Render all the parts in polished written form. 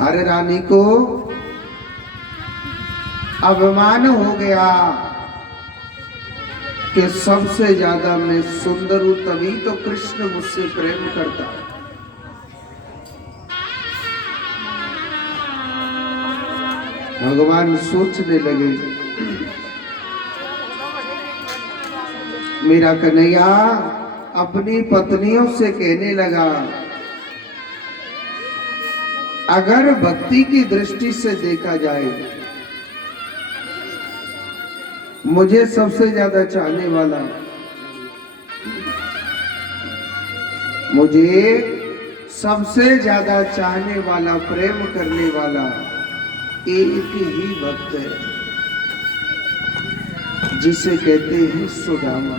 हर रानी को अभिमान हो गया कि सबसे ज्यादा मैं सुंदर हूं, तभी तो कृष्ण मुझसे प्रेम करता है। भगवान सोचने लगे, मेरा कन्हैया अपनी पत्नियों से कहने लगा, अगर भक्ति की दृष्टि से देखा जाए, मुझे सबसे ज्यादा चाहने वाला, मुझे सबसे ज्यादा चाहने वाला, प्रेम करने वाला एक ही भक्त है, जिसे कहते हैं सुदामा।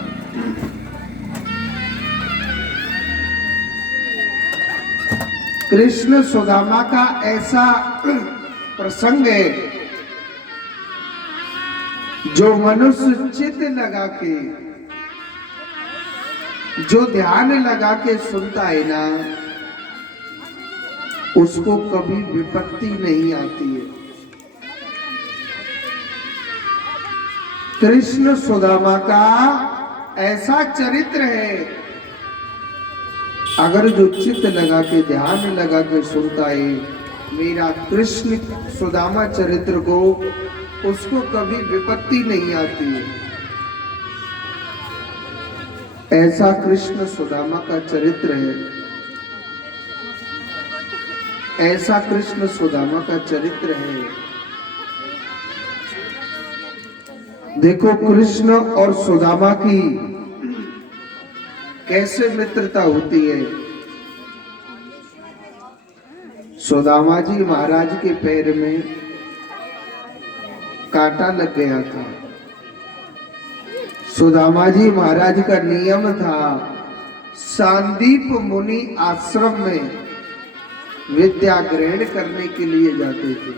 कृष्ण सुदामा का ऐसा प्रसंग है जो मनुष्य चित्त लगा के, जो ध्यान लगा के सुनता है ना, उसको कभी विपत्ति नहीं आती है। कृष्ण सुदामा का ऐसा चरित्र है, अगर जो चित्त लगा के, ध्यान लगा के सुनता है मेरा कृष्ण सुदामा चरित्र को, उसको कभी विपत्ति नहीं आती है। ऐसा कृष्ण सुदामा का चरित्र है, ऐसा कृष्ण सुदामा का चरित्र है। देखो कृष्ण और सुदामा की कैसे मित्रता होती है। सुदामा जी महाराज के पैर में कांटा लग गया था। सुदामा जी महाराज का नियम था, सांदीप मुनि आश्रम में विद्या ग्रहण करने के लिए जाते थे।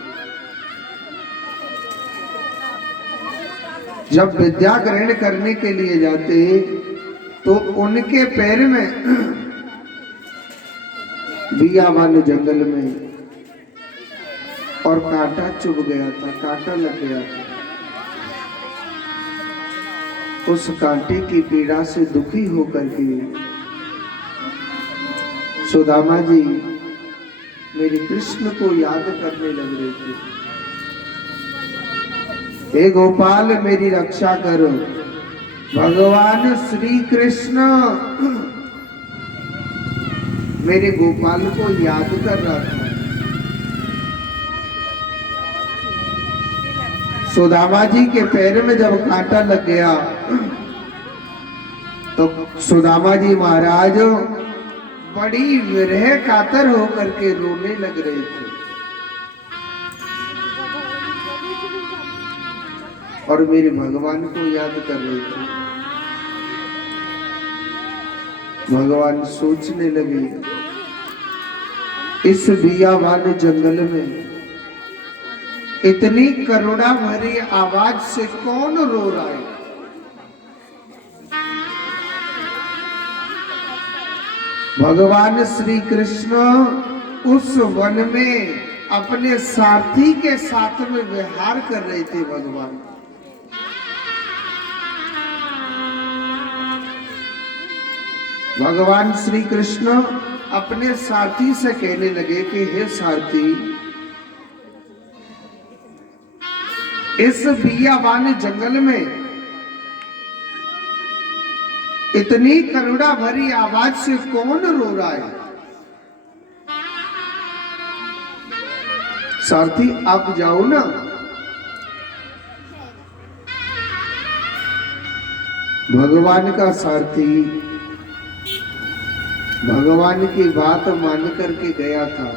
जब विद्या ग्रहण करने के लिए जाते तो उनके पैर में बियावान जंगल में और कांटा चुभ गया था, कांटा लग गया था। उस कांटे की पीड़ा से दुखी होकर के सुदामा जी मेरे कृष्ण को याद करने लग रहे थे। हे गोपाल मेरी रक्षा करो। भगवान श्री कृष्ण मेरे गोपाल को याद कर रहा था। सुदामा जी के पैर में जब कांटा लग गया तो सुदामा जी महाराज बड़ी विरह कातर होकर के रोने लग रहे थे और मेरे भगवान को याद कर रहे थे। भगवान सोचने लगे, इस बियावान जंगल में इतनी करुणा भरी आवाज से कौन रो रहा है। भगवान श्री कृष्ण उस वन में अपने साथी के साथ में विहार कर रहे थे। भगवान श्री कृष्ण अपने साथी से कहने लगे कि हे साथी, इस बियावान जंगल में इतनी करुणा भरी आवाज से कौन रो रहा है। सारथी आप जाओ ना। भगवान का सारथी भगवान की बात मान करके गया था।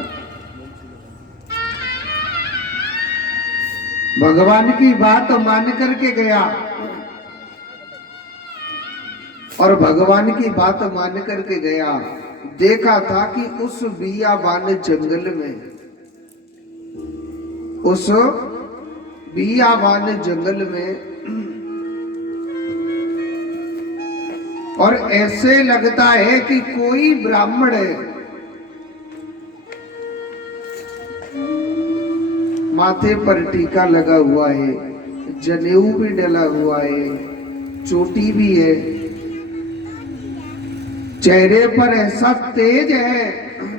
भगवान की बात मान करके गया और भगवान की बात मान करके गया। देखा था कि उस बियावान जंगल में, उस बियावान जंगल में और ऐसे लगता है कि कोई ब्राह्मण है माथे पर टीका लगा हुआ है, जनेऊ भी डला हुआ है, चोटी भी है, चेहरे पर ऐसा तेज है,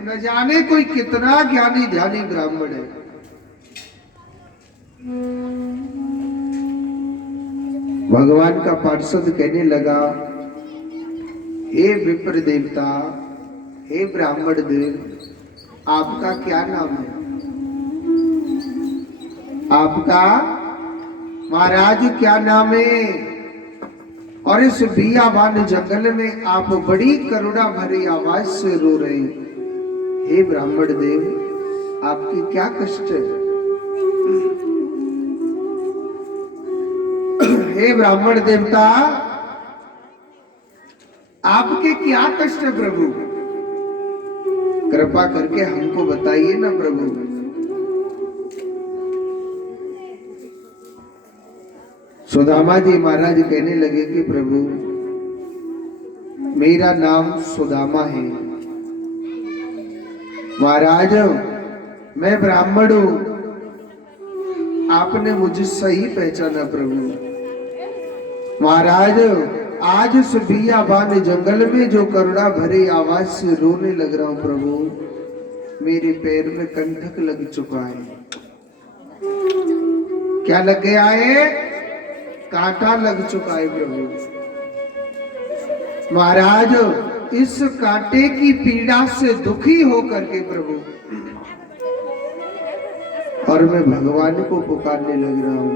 न जाने कोई कितना ज्ञानी ध्यानी ब्राह्मण है। भगवान का पार्षद कहने लगा, हे विप्र देवता, हे ब्राह्मण देव, आपका क्या नाम है? आपका महाराज क्या नाम है? और इस बियाबान जंगल में आप बड़ी करुणा भरी आवाज से रो रहे हैं। हे ब्राह्मण देव, आपकी क्या कष्ट है? हे ब्राह्मण देवता, आपके क्या कष्ट है प्रभु? कृपा करके हमको बताइए ना प्रभु। सुदामा जी महाराज कहने लगे कि प्रभु, मेरा नाम सुदामा है महाराज, मैं ब्राह्मण हूं, आपने मुझे सही पहचाना प्रभु। महाराज, आज इस बियाबान जंगल में जो करुणा भरी आवाज से रोने लग रहा हूं प्रभु, मेरे पैर में कंटक लग चुका है। क्या लग गया है? कांटा लग चुका है प्रभु। महाराज, इस कांटे की पीड़ा से दुखी होकर के प्रभु, और मैं भगवान को पुकारने लग रहा हूं,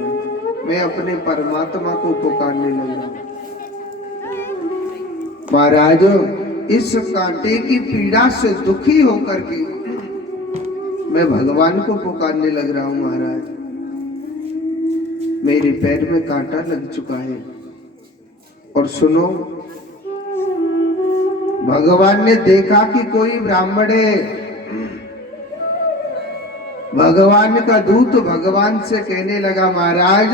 मैं अपने परमात्मा को पुकारने लग रहा हूं। महाराज, इस कांटे की पीड़ा से दुखी होकर के मैं भगवान को पुकारने लग रहा हूं। महाराज, मेरे पैर में कांटा लग चुका है। और सुनो, भगवान ने देखा कि कोई ब्राह्मण है। भगवान का दूत भगवान से कहने लगा, महाराज,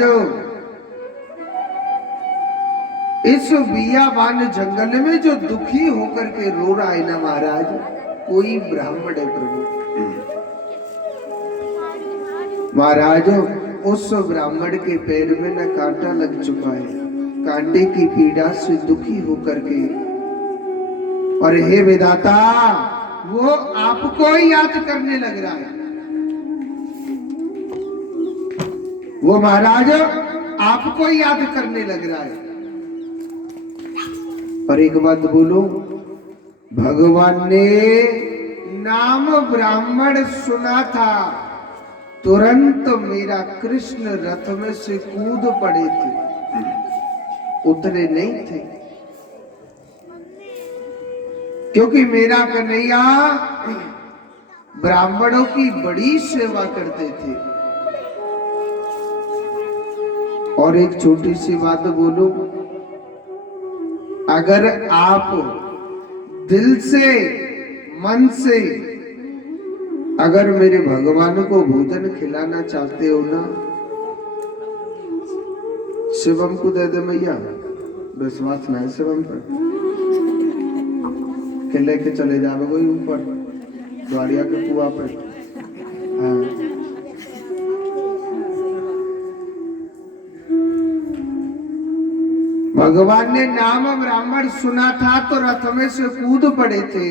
इस बियाबान जंगल में जो दुखी होकर के रो रहा है ना महाराज, कोई ब्राह्मण है प्रभु। महाराज, उस ब्राह्मण के पैर में न कांटा लग चुका है, कांटे की पीड़ा से दुखी होकर के, और हे विधाता, वो आपको ही याद करने लग रहा है। वो महाराज आपको ही याद करने लग रहा है। पर एक बात बोलो, भगवान ने नाम ब्राह्मण सुना था, तुरंत मेरा कृष्ण रथ में से कूद पड़े थे, उतरे नहीं थे, क्योंकि मेरा कन्हैया ब्राह्मणों की बड़ी सेवा करते थे। और एक छोटी सी बात बोलूं, अगर आप दिल से, मन से अगर मेरे भगवान को भोजन खिलाना चाहते हो ना, शिवम को दे दे मैया, विश्वास ना है शिवम पर, खिले के चले जावे कोई ऊपर द्वारिया के कुआ पर। हाँ, भगवान ने नाम ब्राह्मण सुना था तो रथ में से कूद पड़े थे।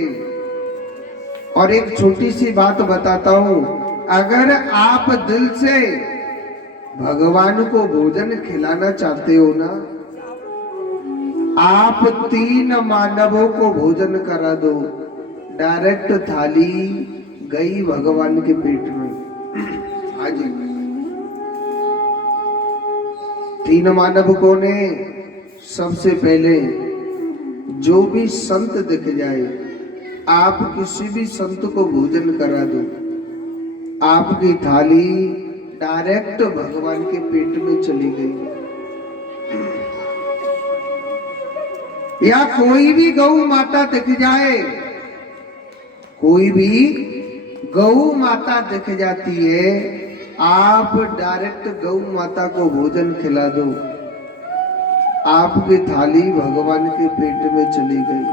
और एक छोटी सी बात बताता हूं, अगर आप दिल से भगवान को भोजन खिलाना चाहते हो ना, आप 3 मानवों को भोजन करा दो, डायरेक्ट थाली गई भगवान के पेट में। हाजी, 3 मानव कौन है? सबसे पहले जो भी संत दिख जाए, आप किसी भी संत को भोजन करा दो, आपकी थाली डायरेक्ट भगवान के पेट में चली गई। या कोई भी गौ माता दिख जाए, कोई भी गौ माता दिख जाती है, आप डायरेक्ट गौ माता को भोजन खिला दो, आपकी थाली भगवान के पेट में चली गई।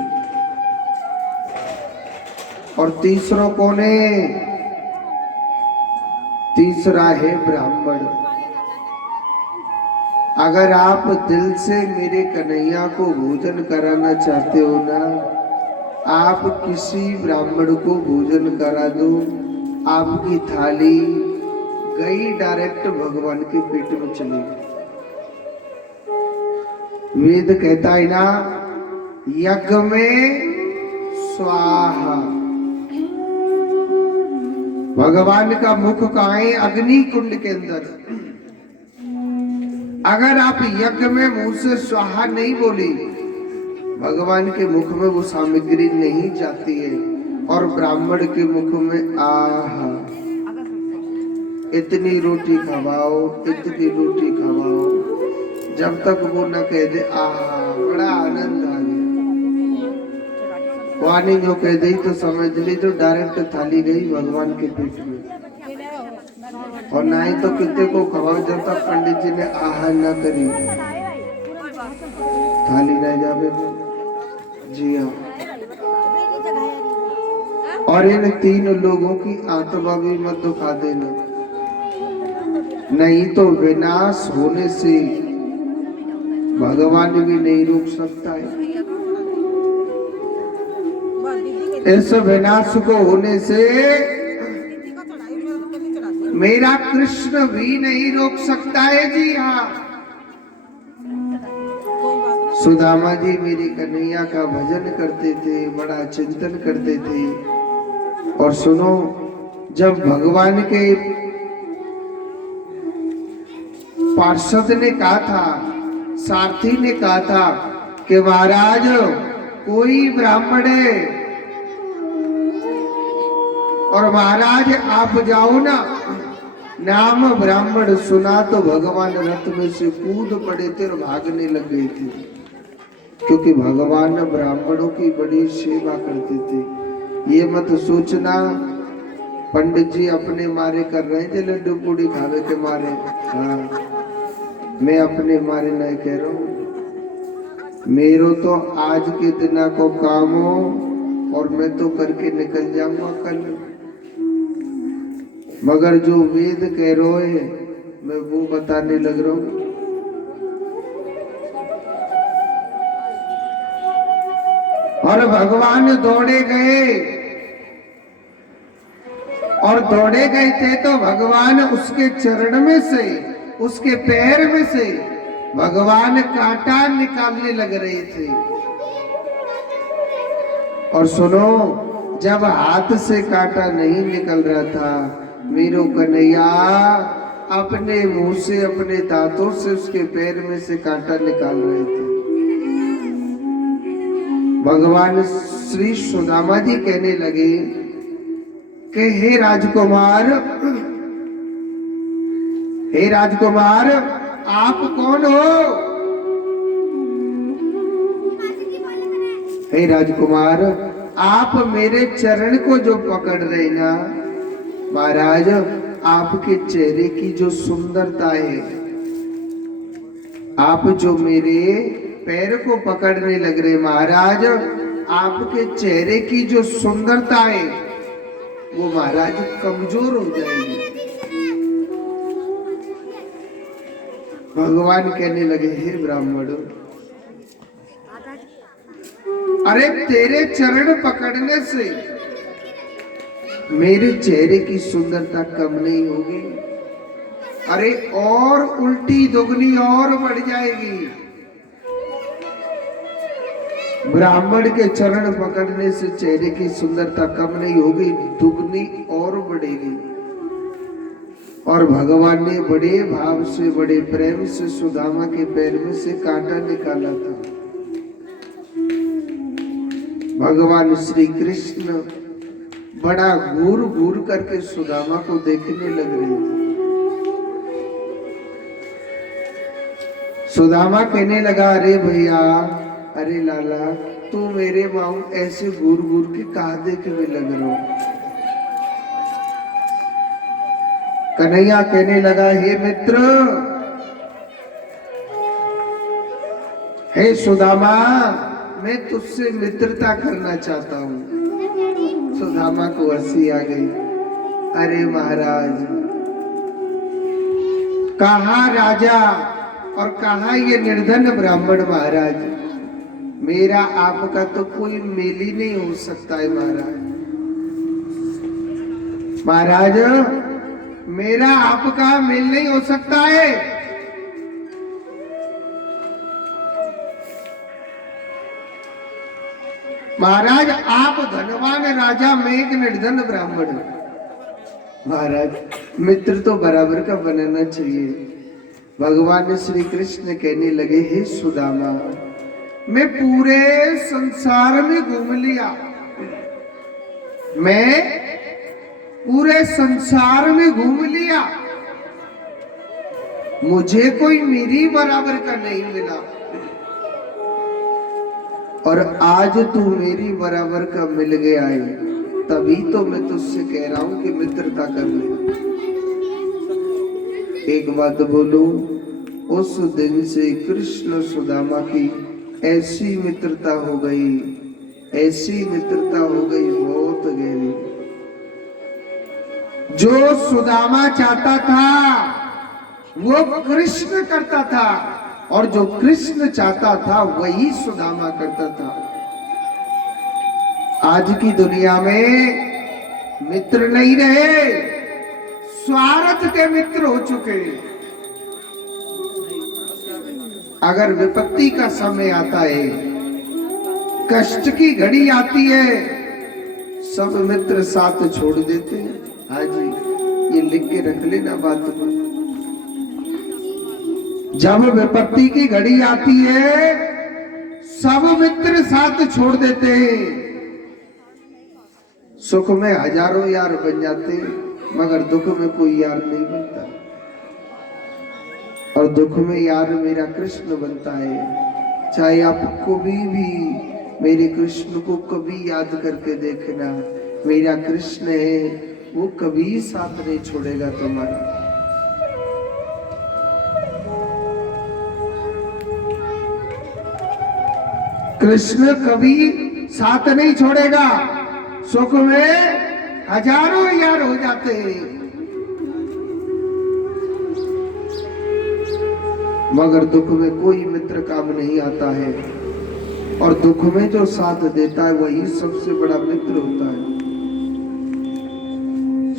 और तीसरा कौन है? तीसरा है ब्राह्मण। अगर आप दिल से मेरे कन्हैया को भोजन कराना चाहते हो ना, आप किसी ब्राह्मण को भोजन करा दो, आपकी थाली गई डायरेक्ट भगवान के पेट में चली गई। वेद कहता है ना, यज्ञ में स्वाहा। भगवान का मुख कहाँ है? अग्नि कुंड के अंदर। अगर आप यज्ञ में मुंह से स्वाहा नहीं बोली, भगवान के मुख में वो सामग्री नहीं जाती है। और ब्राह्मण के मुख में आहा, इतनी रोटी खवाओ, इतनी रोटी खवाओ, जब तक वो न कह दे आहा बड़ा आनंद आ गया, वाणी जो कह दी तो समझ ली तो डायरेक्ट थाली गई भगवान के पेट में। और ना ही तो कितने को खवाओ, जब तक पंडित जी ने आहा न करी थाली न जावे। जी हाँ। और इन 3 लोगों की आत्मा भी मत दुखा देना, नहीं तो विनाश होने से भगवान भी नहीं रोक सकता है। इस विनाश को होने से मेरा कृष्ण भी नहीं रोक सकता है। जी हाँ। सुदामा जी मेरी कन्हैया का भजन करते थे, बड़ा चिंतन करते थे। और सुनो, जब भगवान के पार्षद ने कहा था, सारथी ने कहा था कि महाराज कोई ब्राह्मण है और महाराज आप जाओ ना, नाम ब्राह्मण सुना तो भगवान रथ में से कूद पड़े थे और भागने लग गए थे, क्योंकि भगवान ब्राह्मणों की बड़ी सेवा करते थे। ये मत सोचना पंडित जी अपने मारे कर रहे थे, लड्डू पूड़ी खावे के मारे। हाँ, मैं अपने मारे नहीं कह रहा हूँ। मेरो तो आज के दिन को काम हो और मैं तो करके निकल जाऊंगा कल, मगर जो वेद कह रहे है मैं वो बताने लग रहा हूँ। और भगवान दौड़े गए, और दौड़े गए थे तो भगवान उसके चरण में से, उसके पैर में से भगवान कांटा निकालने लग रहे थे। और सुनो, जब हाथ से कांटा नहीं निकल रहा था, मेरो कन्हैया अपने मुंह से, अपने दांतों से उसके पैर में से कांटा निकाल रहे थे। भगवान श्री सुदामा जी कहने लगे कि हे राजकुमार, हे राजकुमार आप कौन हो? हे राजकुमार, आप मेरे चरण को जो पकड़ रहे ना, महाराज आपके चेहरे की जो सुंदरता है, आप जो मेरे पैर को पकड़ने लग रहे महाराज, आपके चेहरे की जो सुंदरता है वो महाराज कमजोर हो जाएगी। भगवान कहने लगे हे ब्राह्मण, अरे तेरे चरण पकड़ने से मेरे चेहरे की सुंदरता कम नहीं होगी, अरे और उल्टी दुगनी और बढ़ जाएगी। ब्राह्मण के चरण पकड़ने से चेहरे की सुंदरता कम नहीं होगी, दुगनी और बढ़ेगी। और भगवान ने बड़े भाव से, बड़े प्रेम से सुदामा के पैर में से कांटा निकाला था। भगवान श्री कृष्ण बड़ा घूर घूर करके सुदामा को देखने लग रहे थे। सुदामा कहने लगा, अरे भैया, अरे लाला, तू मेरे माऊ ऐसे घूर घूर के कहा देखने लग रहा हो? कन्हैया कहने लगा, हे मित्र, हे सुदामा, मैं तुझसे मित्रता करना चाहता हूँ। सुदामा को हंसी आ गई। अरे महाराज, कहा राजा और कहा ये निर्धन ब्राह्मण महाराज, मेरा आपका तो कोई मेल ही नहीं हो सकता है महाराज। महाराज मेरा आपका मेल नहीं हो सकता है। महाराज आप धनवान राजा, मैं एक निर्धन ब्राह्मण। महाराज मित्र तो बराबर का बनाना चाहिए। भगवान श्री कृष्ण कहने लगे, हे सुदामा, मैं पूरे संसार में घूम लिया, मैं पूरे संसार में घूम लिया, मुझे कोई मेरी बराबर का नहीं मिला, और आज तू मेरी बराबर का मिल गया है, तभी तो मैं तुझसे कह रहा हूं कि मित्रता कर ले। एक बात बोलूं, उस दिन से कृष्ण सुदामा की ऐसी मित्रता हो गई, ऐसी मित्रता हो गई बहुत गहरी। जो सुदामा चाहता था वो कृष्ण करता था, और जो कृष्ण चाहता था वही सुदामा करता था। आज की दुनिया में मित्र नहीं रहे, स्वार्थ के मित्र हो चुके। अगर विपत्ति का समय आता है, कष्ट की घड़ी आती है, सब मित्र साथ छोड़ देते हैं। हाँ जी, ये लिख के रख लेना बात को। जब विपत्ति की घड़ी आती है, सब मित्र साथ छोड़ देते हैं। सुख में हजारों यार बन जाते हैं, मगर दुख में कोई यार नहीं बनता। और दुख में यार मेरा कृष्ण बनता है। चाहे आप कभी भी मेरे कृष्ण को कभी याद करके देखना, मेरा कृष्ण है, वो कभी साथ नहीं छोड़ेगा तुम्हारा। कृष्ण कभी साथ नहीं छोड़ेगा। सुख में हजारों यार हो जाते हैं, मगर दुख में कोई मित्र काम नहीं आता है। और दुख में जो साथ देता है वही सबसे बड़ा मित्र होता है।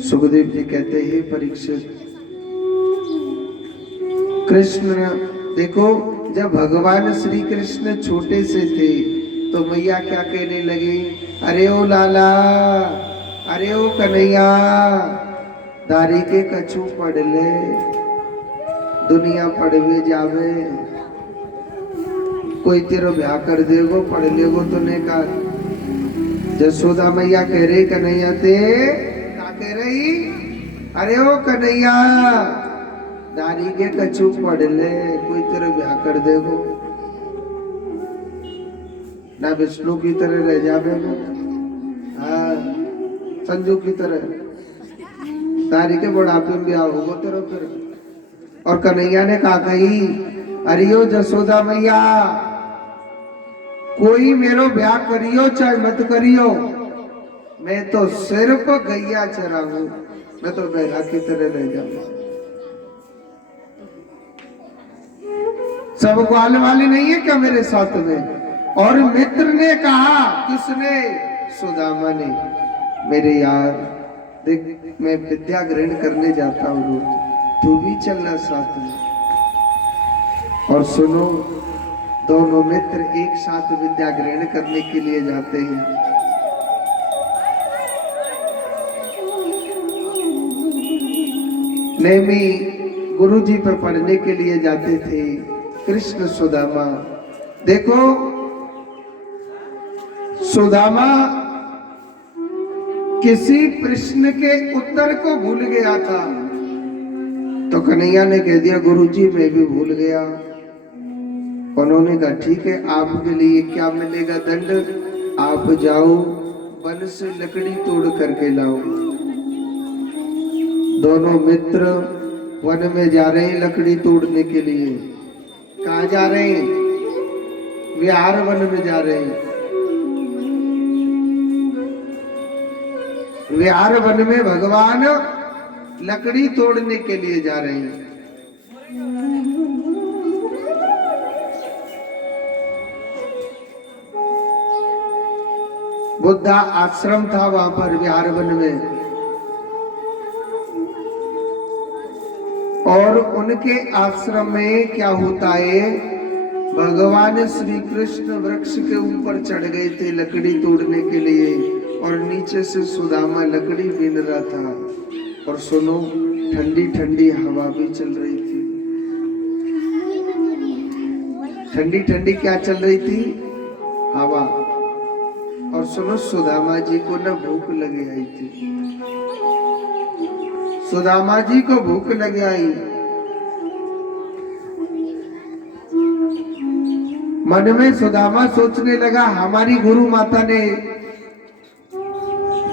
सुखदेव जी कहते हैं, परीक्षित, कृष्ण देखो, जब भगवान श्री कृष्ण छोटे से थे तो मैया क्या कहने लगी, अरे ओ लाला, अरे ओ कन्हैया, दारी के कछु पढ़ ले, दुनिया पढ़वे जावे, कोई तेरो ब्याह कर देगो, पढ़ लेगो तो ने का। जसोदा मैया कह रही कन्हैया ते, क्या कह रही, अरे ओ कन्हैया, दारी के कछु पढ़ ले, कोई तेरे ब्याह कर देगो, ना विष्णु की तरह रह जावे, हाँ संजू की तरह, दारी के बुढ़ापे में ब्याह होगो तेरा फिर। और कन्हैया ने कहा कही, अरियो जसोदा मैया, कोई मेरो ब्याह करियो चाहे मत करियो, मैं तो सिर्फ गैया चराऊं, मैं तो बैला की तरह रह जाऊंगा। सब ग्वाल वाली नहीं है क्या मेरे साथ में? और मित्र ने कहा, किसने? सुदामा ने, मेरे यार देख, मैं विद्या ग्रहण करने जाता हूँ रोज, तू भी चलना साथ में। और सुनो, दोनों मित्र एक साथ विद्या ग्रहण करने के लिए जाते हैं। नेमी गुरुजी पर पढ़ने के लिए जाते थे कृष्ण सुदामा। देखो, सुदामा किसी प्रश्न के उत्तर को भूल गया था, तो कन्हैया ने कह दिया, गुरुजी मैं भी भूल गया। उन्होंने कहा, ठीक है, आपके लिए क्या मिलेगा दंड, आप जाओ वन से लकड़ी तोड़ करके लाओ। दोनों मित्र वन में जा रहे हैं लकड़ी तोड़ने के लिए। कहाँ जा रहे हैं? विहार वन में जा रहे हैं। विहार वन में भगवान लकड़ी तोड़ने के लिए जा रहे हैं। बुद्धा आश्रम था वहां पर विहार वन में, और उनके आश्रम में क्या होता है, भगवान श्री कृष्ण वृक्ष के ऊपर चढ़ गए थे लकड़ी तोड़ने के लिए, और नीचे से सुदामा लकड़ी बीन रहा था। और सुनो, ठंडी ठंडी हवा भी चल रही थी। ठंडी ठंडी क्या चल रही थी? हवा। और सुनो, सुदामा जी को ना भूख लगे आई थी। सुदामा जी को भूख लगे आई। मन में सुदामा सोचने लगा, हमारी गुरु माता ने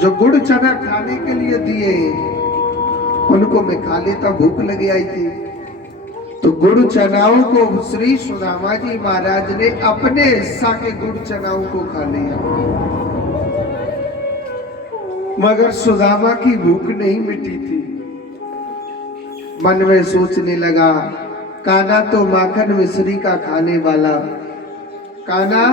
जो गुड़ चना खाने के लिए दिए उनको मैं खा लेता, भूख लगी आई थी। तो गुड़ चनाओं को श्री सुदामा जी महाराज ने अपने हिस्सा के गुड़ चनाओं को खा लिया, मगर सुदामा की भूख नहीं मिटी थी। मन में सोचने लगा, कान्हा तो माखन मिश्री का खाने वाला, कान्हा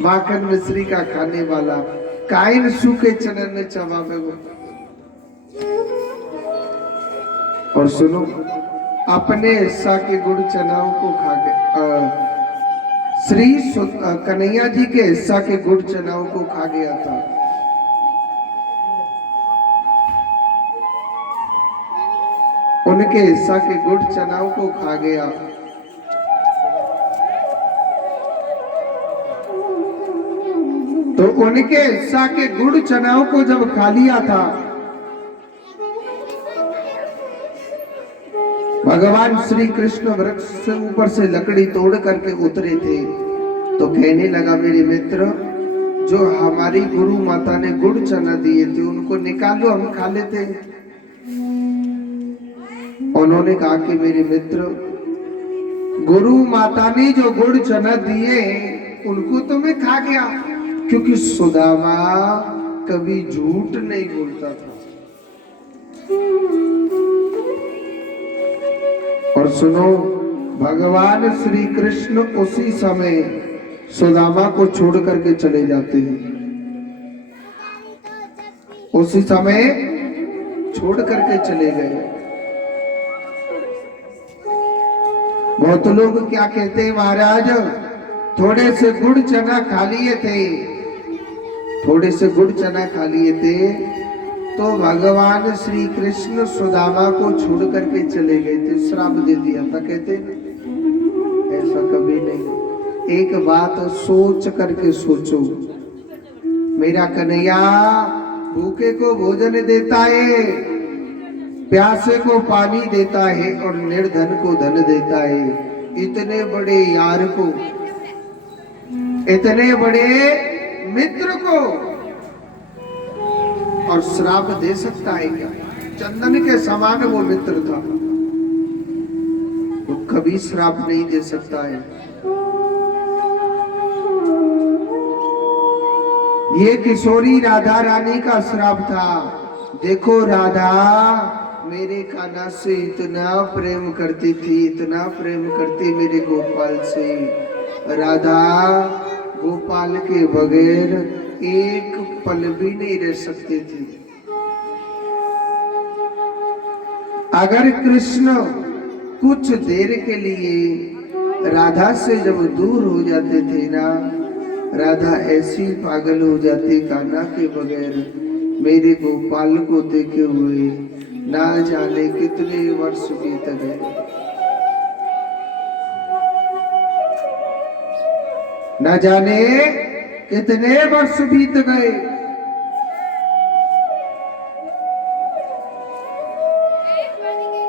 माखन मिश्री का खाने वाला, काइन सूखे चनन में चबावे वो। और सुनो, अपने हिस्सा के गुड़ चनाओं को खा के श्री कन्हैया जी के हिस्सा के गुड़ चनाओं को खा गया था। उनके हिस्सा के गुड़ चनाओं को खा गया। तो उनके हिस्सा के गुड़ चनाओं को जब खा लिया था, भगवान श्री कृष्ण वृक्ष से ऊपर से लकड़ी तोड़ करके उतरे थे। तो कहने लगा, मेरे मित्र, जो हमारी गुरु माता ने गुड़ चना दिए थे उनको निकालो, हम खा लेते। उन्होंने कहा कि मेरे मित्र, गुरु माता ने जो गुड़ चना दिए उनको तो मैं खा गया, क्योंकि सुदामा कभी झूठ नहीं बोलता था। और सुनो, भगवान श्री कृष्ण उसी समय सुदामा को छोड़ करके चले जाते हैं। उसी समय छोड़ करके चले गए। बहुत लोग क्या कहते हैं, महाराज थोड़े से गुड़ चना खा लिए थे, थोड़े से गुड़ चना खा लिए थे तो भगवान श्री कृष्ण सुदामा को छोड़ करके चले गए थे, श्राप दे दिया था। कहते ऐसा कभी नहीं। एक बात सोच करके सोचो, मेरा कन्हैया भूखे को भोजन देता है, प्यासे को पानी देता है और निर्धन को धन देता है। इतने बड़े यार को, इतने बड़े मित्र को और श्राप दे सकता है क्या? चंदन के समान वो मित्र था, वो कभी श्राप नहीं दे सकता है। ये किशोरी राधा रानी का श्राप था। देखो, राधा मेरे कान्हा से इतना प्रेम करती थी, इतना प्रेम करती मेरे गोपाल से। राधा गोपाल के बगैर एक पल भी नहीं रह सकते थे। अगर कृष्ण कुछ देर के लिए राधा से जब दूर हो जाते थे ना, राधा ऐसी पागल हो जाती कान्हा के बगैर, मेरे गोपाल को देखे हुए ना जाने कितने वर्ष बीत गए, ना जाने कितने वर्ष बीत गए।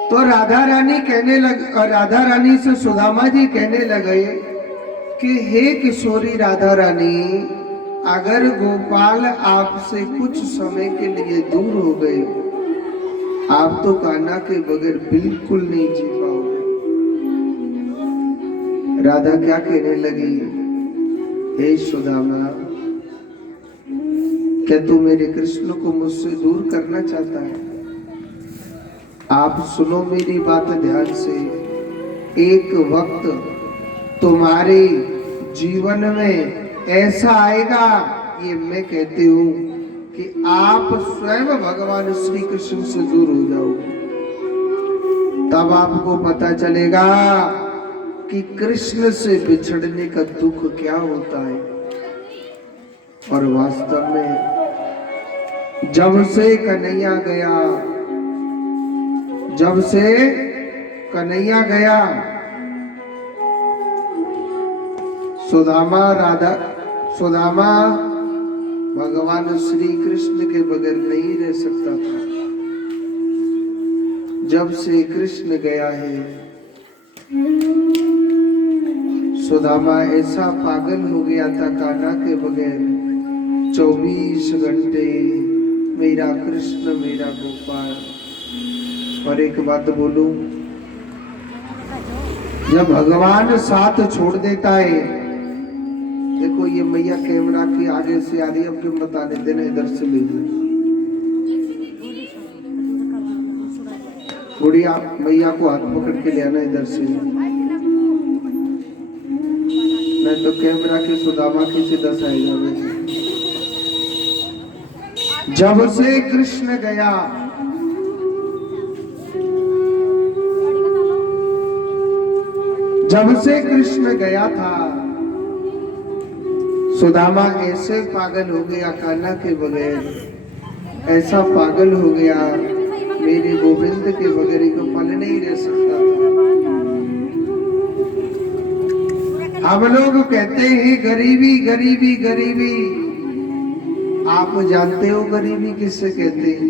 तो राधा रानी से सुदामा जी कहने लगे कि हे किशोरी राधा रानी, अगर गोपाल आपसे कुछ समय के लिए दूर हो गए, आप तो कान्हा के बगैर बिल्कुल नहीं जी पाओगे। राधा क्या कहने लगी, हे सुदामा, क्या तू मेरे कृष्ण को मुझसे दूर करना चाहता है? आप सुनो मेरी बात ध्यान से। एक वक्त तुम्हारे जीवन में ऐसा आएगा, ये मैं कहती हूँ कि आप स्वयं भगवान श्री कृष्ण से दूर हो जाओगे। तब आपको पता चलेगा कि कृष्ण से बिछड़ने का दुख क्या होता है। और वास्तव में जब से कन्हैया गया, जब से कन्हैया गया, सुदामा भगवान श्री कृष्ण के बगैर नहीं रह सकता था। जब से कृष्ण गया है, सुदामा ऐसा पागल हो गया था कान्हा के बगैर। 24 घंटे मेरा कृष्ण मेरा गोपाल। और एक बात बोलूं, जब भगवान साथ छोड़ देता है, देखो ये मैया कैमरा के आगे से आ रही है, अब क्यों बताने देना, इधर से ले गुड़िया मैया को हाथ पकड़ के ले आना इधर से, नहीं तो कैमरा के सुदामा की से दस आएगा। जब से कृष्ण गया, जब से कृष्ण गया था, सुदामा ऐसे पागल हो गया कान्हा के बगैर, ऐसा पागल हो गया मेरे गोविंद के बगैर को पल नहीं रह सकता था। हम लोग कहते हैं गरीबी गरीबी गरीबी, आप जानते हो गरीबी किससे कहते हैं?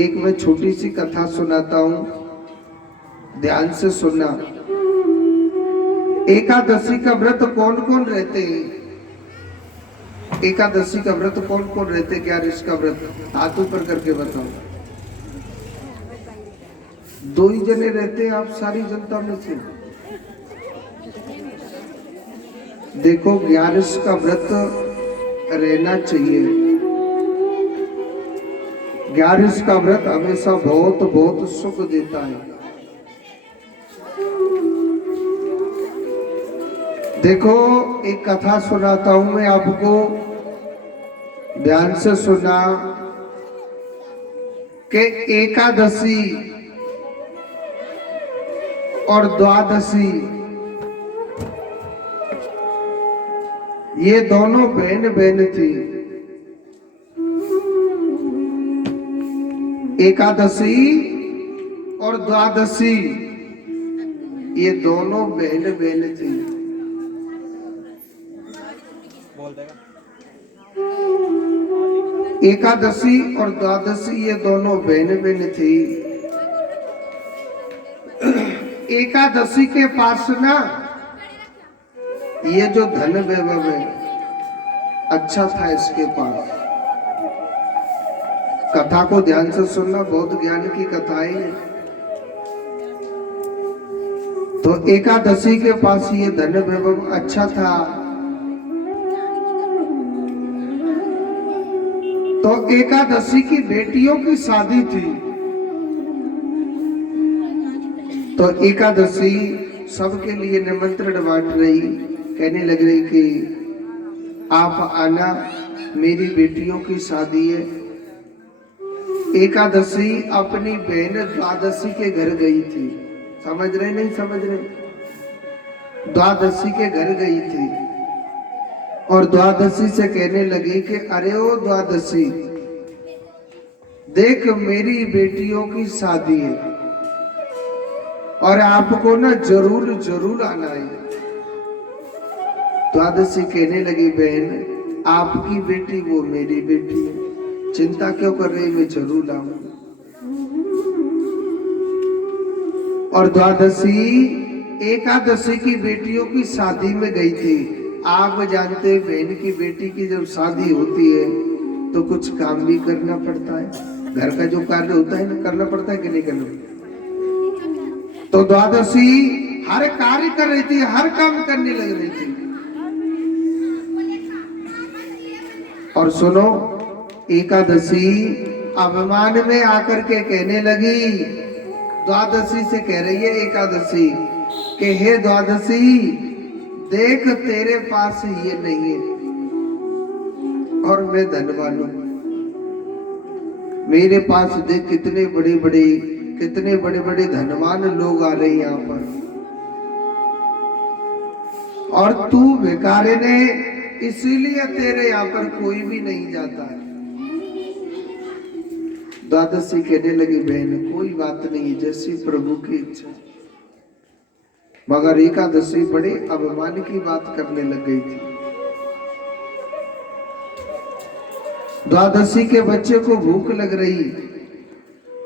एक मैं छोटी सी कथा सुनाता हूं, ध्यान से सुनना। एकादशी का व्रत कौन कौन रहते हैं? एकादशी का व्रत कौन कौन रहते? क्या इसका व्रत हाथ ऊपर करके बताओ। 2 ही जने रहते हैं आप सारी जनता में से। देखो 11 का व्रत रहना चाहिए। 11 का व्रत हमेशा बहुत बहुत सुख देता है। देखो एक कथा सुनाता हूं मैं आपको, ध्यान से सुना कि एकादशी और द्वादशी ये दोनों बहन बहन थी। एकादशी और द्वादशी ये दोनों बहन बहन थी। एकादशी और द्वादशी ये दोनों बहन बहन थी। एकादशी के पास ना ये जो धन वैभव है अच्छा था इसके पास। कथा को ध्यान से सुनना, बहुत ज्ञान की कथाएं है। तो एकादशी के पास ये धन वैभव अच्छा था, तो एकादशी की बेटियों की शादी थी। तो एकादशी सबके लिए निमंत्रण बांट रही, कहने लग रही कि आप आना, मेरी बेटियों की शादी है। एकादशी अपनी बहन द्वादशी के घर गई थी। समझ रहे नहीं समझ रहे? द्वादशी के घर गई थी और द्वादशी से कहने लगी कि अरे ओ द्वादशी, देख मेरी बेटियों की शादी है और आपको ना जरूर जरूर आना है। द्वादशी कहने लगी बहन आपकी बेटी वो मेरी बेटी है, चिंता क्यों कर रही, मैं जरूर आऊंगा। और द्वादशी एकादशी की बेटियों की शादी में गई थी। आप जानते हैं बहन की बेटी की जब शादी होती है तो कुछ काम भी करना पड़ता है, घर का जो कार्य होता है ना करना पड़ता है कि नहीं करना। तो द्वादशी हर कार्य कर रही थी, हर काम करने लग रही थी। और सुनो, एकादशी अभिमान में आकर के कहने लगी, द्वादशी से कह रही है एकादशी कि हे द्वादशी देख तेरे पास ये नहीं है और मैं धनवान हूं। मेरे पास देख कितने बड़े बड़े धनवान लोग आ रहे हैं यहाँ पर, और तू भिखारी ने, इसीलिए तेरे यहाँ पर कोई भी नहीं जाता है। द्वादशी कहने लगी बहन कोई बात नहीं, जैसी प्रभु की इच्छा। मगर एकादशी बड़े अभिमान की बात करने लग गई थी। द्वादशी के बच्चे को भूख लग रही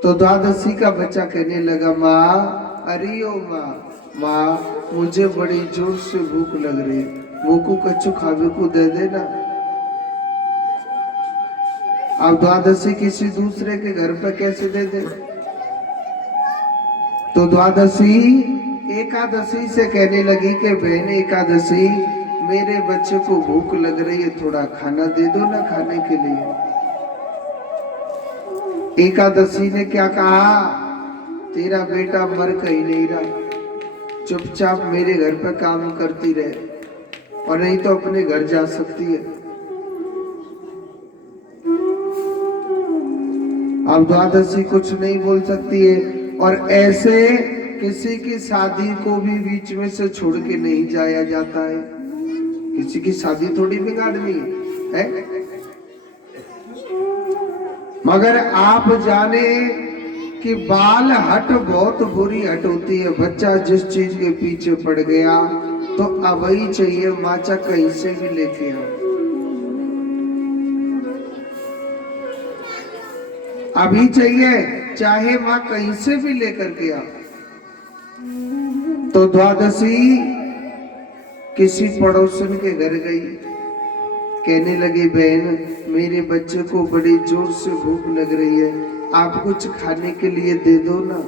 तो द्वादशी का बच्चा कहने लगा माँ, अरे ओ माँ मुझे बड़ी जोर से भूख लग रही है, मोको कच्चू खावे को दे देना। अब द्वादशी किसी दूसरे के घर पर कैसे दे दे? तो द्वादशी एकादशी से कहने लगी कि बहन एकादशी मेरे बच्चे को भूख लग रही है, थोड़ा खाना दे दो ना खाने के लिए। एकादशी ने क्या कहा, तेरा बेटा मर कहीं नहीं रहा, चुपचाप मेरे घर पर काम करती रहे, और नहीं तो अपने घर जा सकती है। अब द्वादशी कुछ नहीं बोल सकती है, और ऐसे किसी की शादी को भी बीच में से छोड़ के नहीं जाया जाता है। किसी की शादी थोड़ी बिगाड़नी है? मगर आप जाने कि बाल हट बहुत बुरी हट होती है। बच्चा जिस चीज के पीछे पड़ गया तो अब ही चाहिए माचा कहीं से भी लेके आओ, अभी चाहिए, चाहे माँ कहीं से भी लेकर के आओ। तो द्वादशी किसी पड़ोसन के घर गई, कहने लगी बहन मेरे बच्चे को बड़ी जोर से भूख लग रही है, आप कुछ खाने के लिए दे दो ना।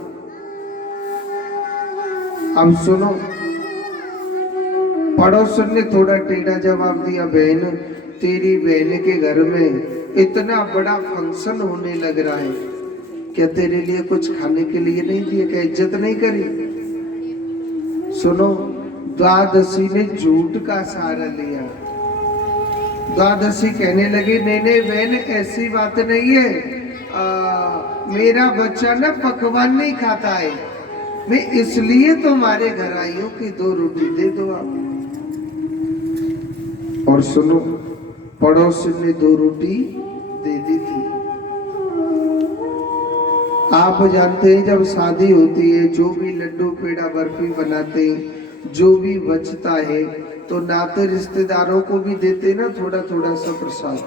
अब सुनो, पड़ोसन ने थोड़ा टेढ़ा जवाब दिया, बहन तेरी बहन के घर में इतना बड़ा फंक्शन होने लग रहा है, क्या तेरे लिए कुछ खाने के लिए नहीं दिया? क्या इज्जत नहीं करी? सुनो, द्वादशी ने झूठ का सहारा लिया। द्वादशी कहने लगी नहीं बहन ऐसी बात नहीं है, मेरा बच्चा ना पकवान नहीं खाता है, मैं इसलिए तुम्हारे घर आई हूं कि 2 रोटी दे दो आप। और सुनो, पड़ोसी ने 2 रोटी दे दी थी। आप जानते हैं जब शादी होती है, जो भी लड्डू पेड़ा बर्फी बनाते, जो भी बचता है तो नाते रिश्तेदारों को भी देते ना थोड़ा थोड़ा सा प्रसाद।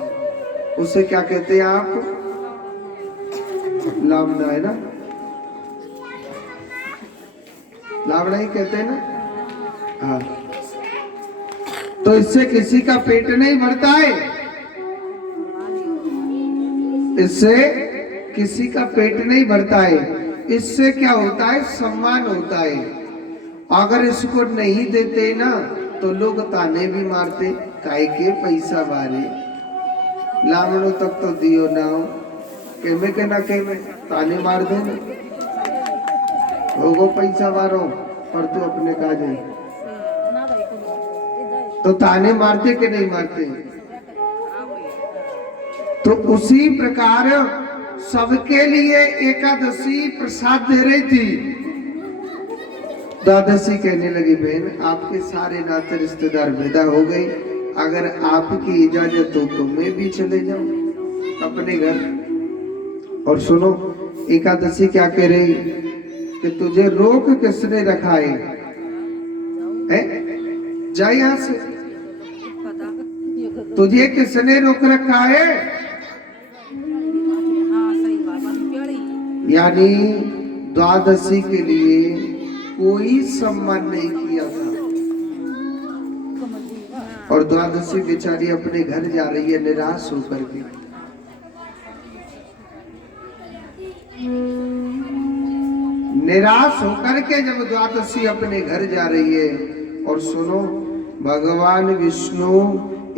उसे क्या कहते हैं आप? लावना है ना, लावना ही कहते हैं ना। हाँ, तो इससे किसी का पेट नहीं भरता है, इससे किसी का पेट नहीं भरता है। इससे क्या होता है? सम्मान होता है। अगर इसको नहीं देते ना तो लोग ताने भी मारते, काहे के पैसा बारे, लामड़ो तक तो दियो ना हो, केमे के ना केमे ताने मार दे ना, होगो पैसा बारो पर तू अपने का जाए, तो ताने मारते के नहीं मारते? तो उसी प्रकार सबके लिए एकादशी प्रसाद दे रही थी। द्वादशी कहने लगी बहन आपके सारे नाते रिश्तेदार विदा हो गए, अगर आपकी इजाजत हो तो मैं भी चले जाऊं अपने घर। और सुनो, एकादशी क्या कह रही कि तुझे रोक किसने रखा है? जा यहां से, तुझे किसने रोक रखा है? यानी द्वादशी के लिए कोई सम्मान नहीं किया था, और द्वादशी बेचारी अपने घर जा रही है निराश होकर के। निराश होकर के जब द्वादशी अपने घर जा रही है, और सुनो, भगवान विष्णु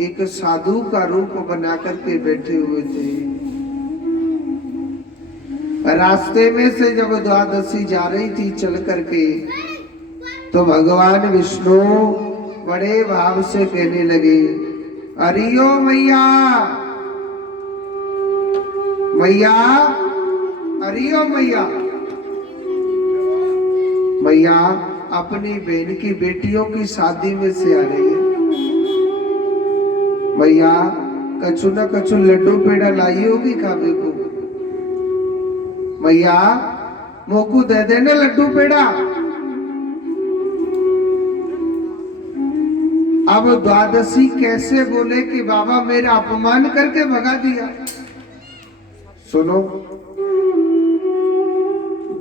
एक साधु का रूप बना करके बैठे हुए थे। रास्ते में से जब द्वादशी जा रही थी चल करके, तो भगवान विष्णु बड़े भाव से कहने लगे, अरियो मैया, मैया, अरियो मैया। मैया अपनी बहन की बेटियों की शादी में से आ रही है। मैया कछु न कछु लड्डू पेड़ा लाई होगी खावे को। मैया मोकू दे देने लड्डू पेड़ा। अब द्वादशी कैसे बोले कि बाबा मेरा अपमान करके भगा दिया। सुनो,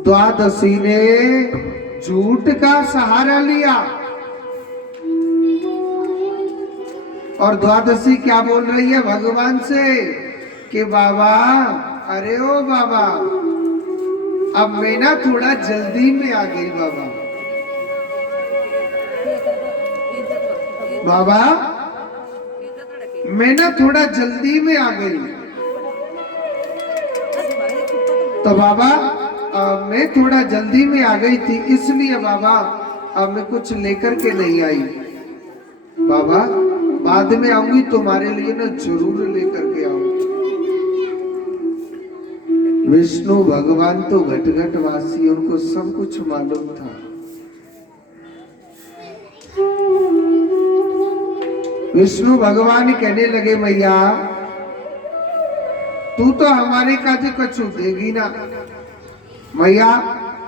द्वादशी ने झूठ का सहारा लिया और द्वादशी क्या बोल रही है भगवान से कि बाबा, अरे ओ बाबा, अब मैं ना थोड़ा जल्दी में आ गई बाबा। बाबा मैं ना थोड़ा जल्दी में आ गई। तो बाबा मैं थोड़ा जल्दी में आ गई थी, इसलिए बाबा अब मैं कुछ लेकर के नहीं आई। बाबा बाद में आऊंगी, तुम्हारे लिए ना जरूर लेकर के आऊंगी। विष्णु भगवान तो घट घट वासी, उनको सब कुछ मालूम था। विष्णु भगवान कहने लगे, मैया तू तो हमारे काजे कछु देगी ना। मैया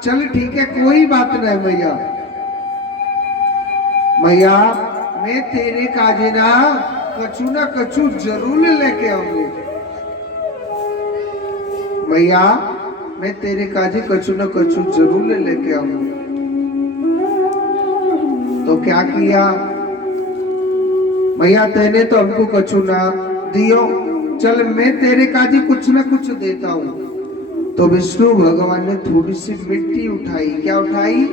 चल ठीक है, कोई बात नहीं मैया। मैया मैं तेरे काजे ना कछु जरूर लेके आऊंगी। मैया मैं तेरे काजे कछु न कछु जरूर लेके आऊंगी। तो क्या किया मैया, तेने तो हमको कछु ना दियो, चल मैं तेरे काजे कुछ न कुछ देता हूं। तो विष्णु भगवान ने थोड़ी सी मिट्टी उठाई। क्या उठाई?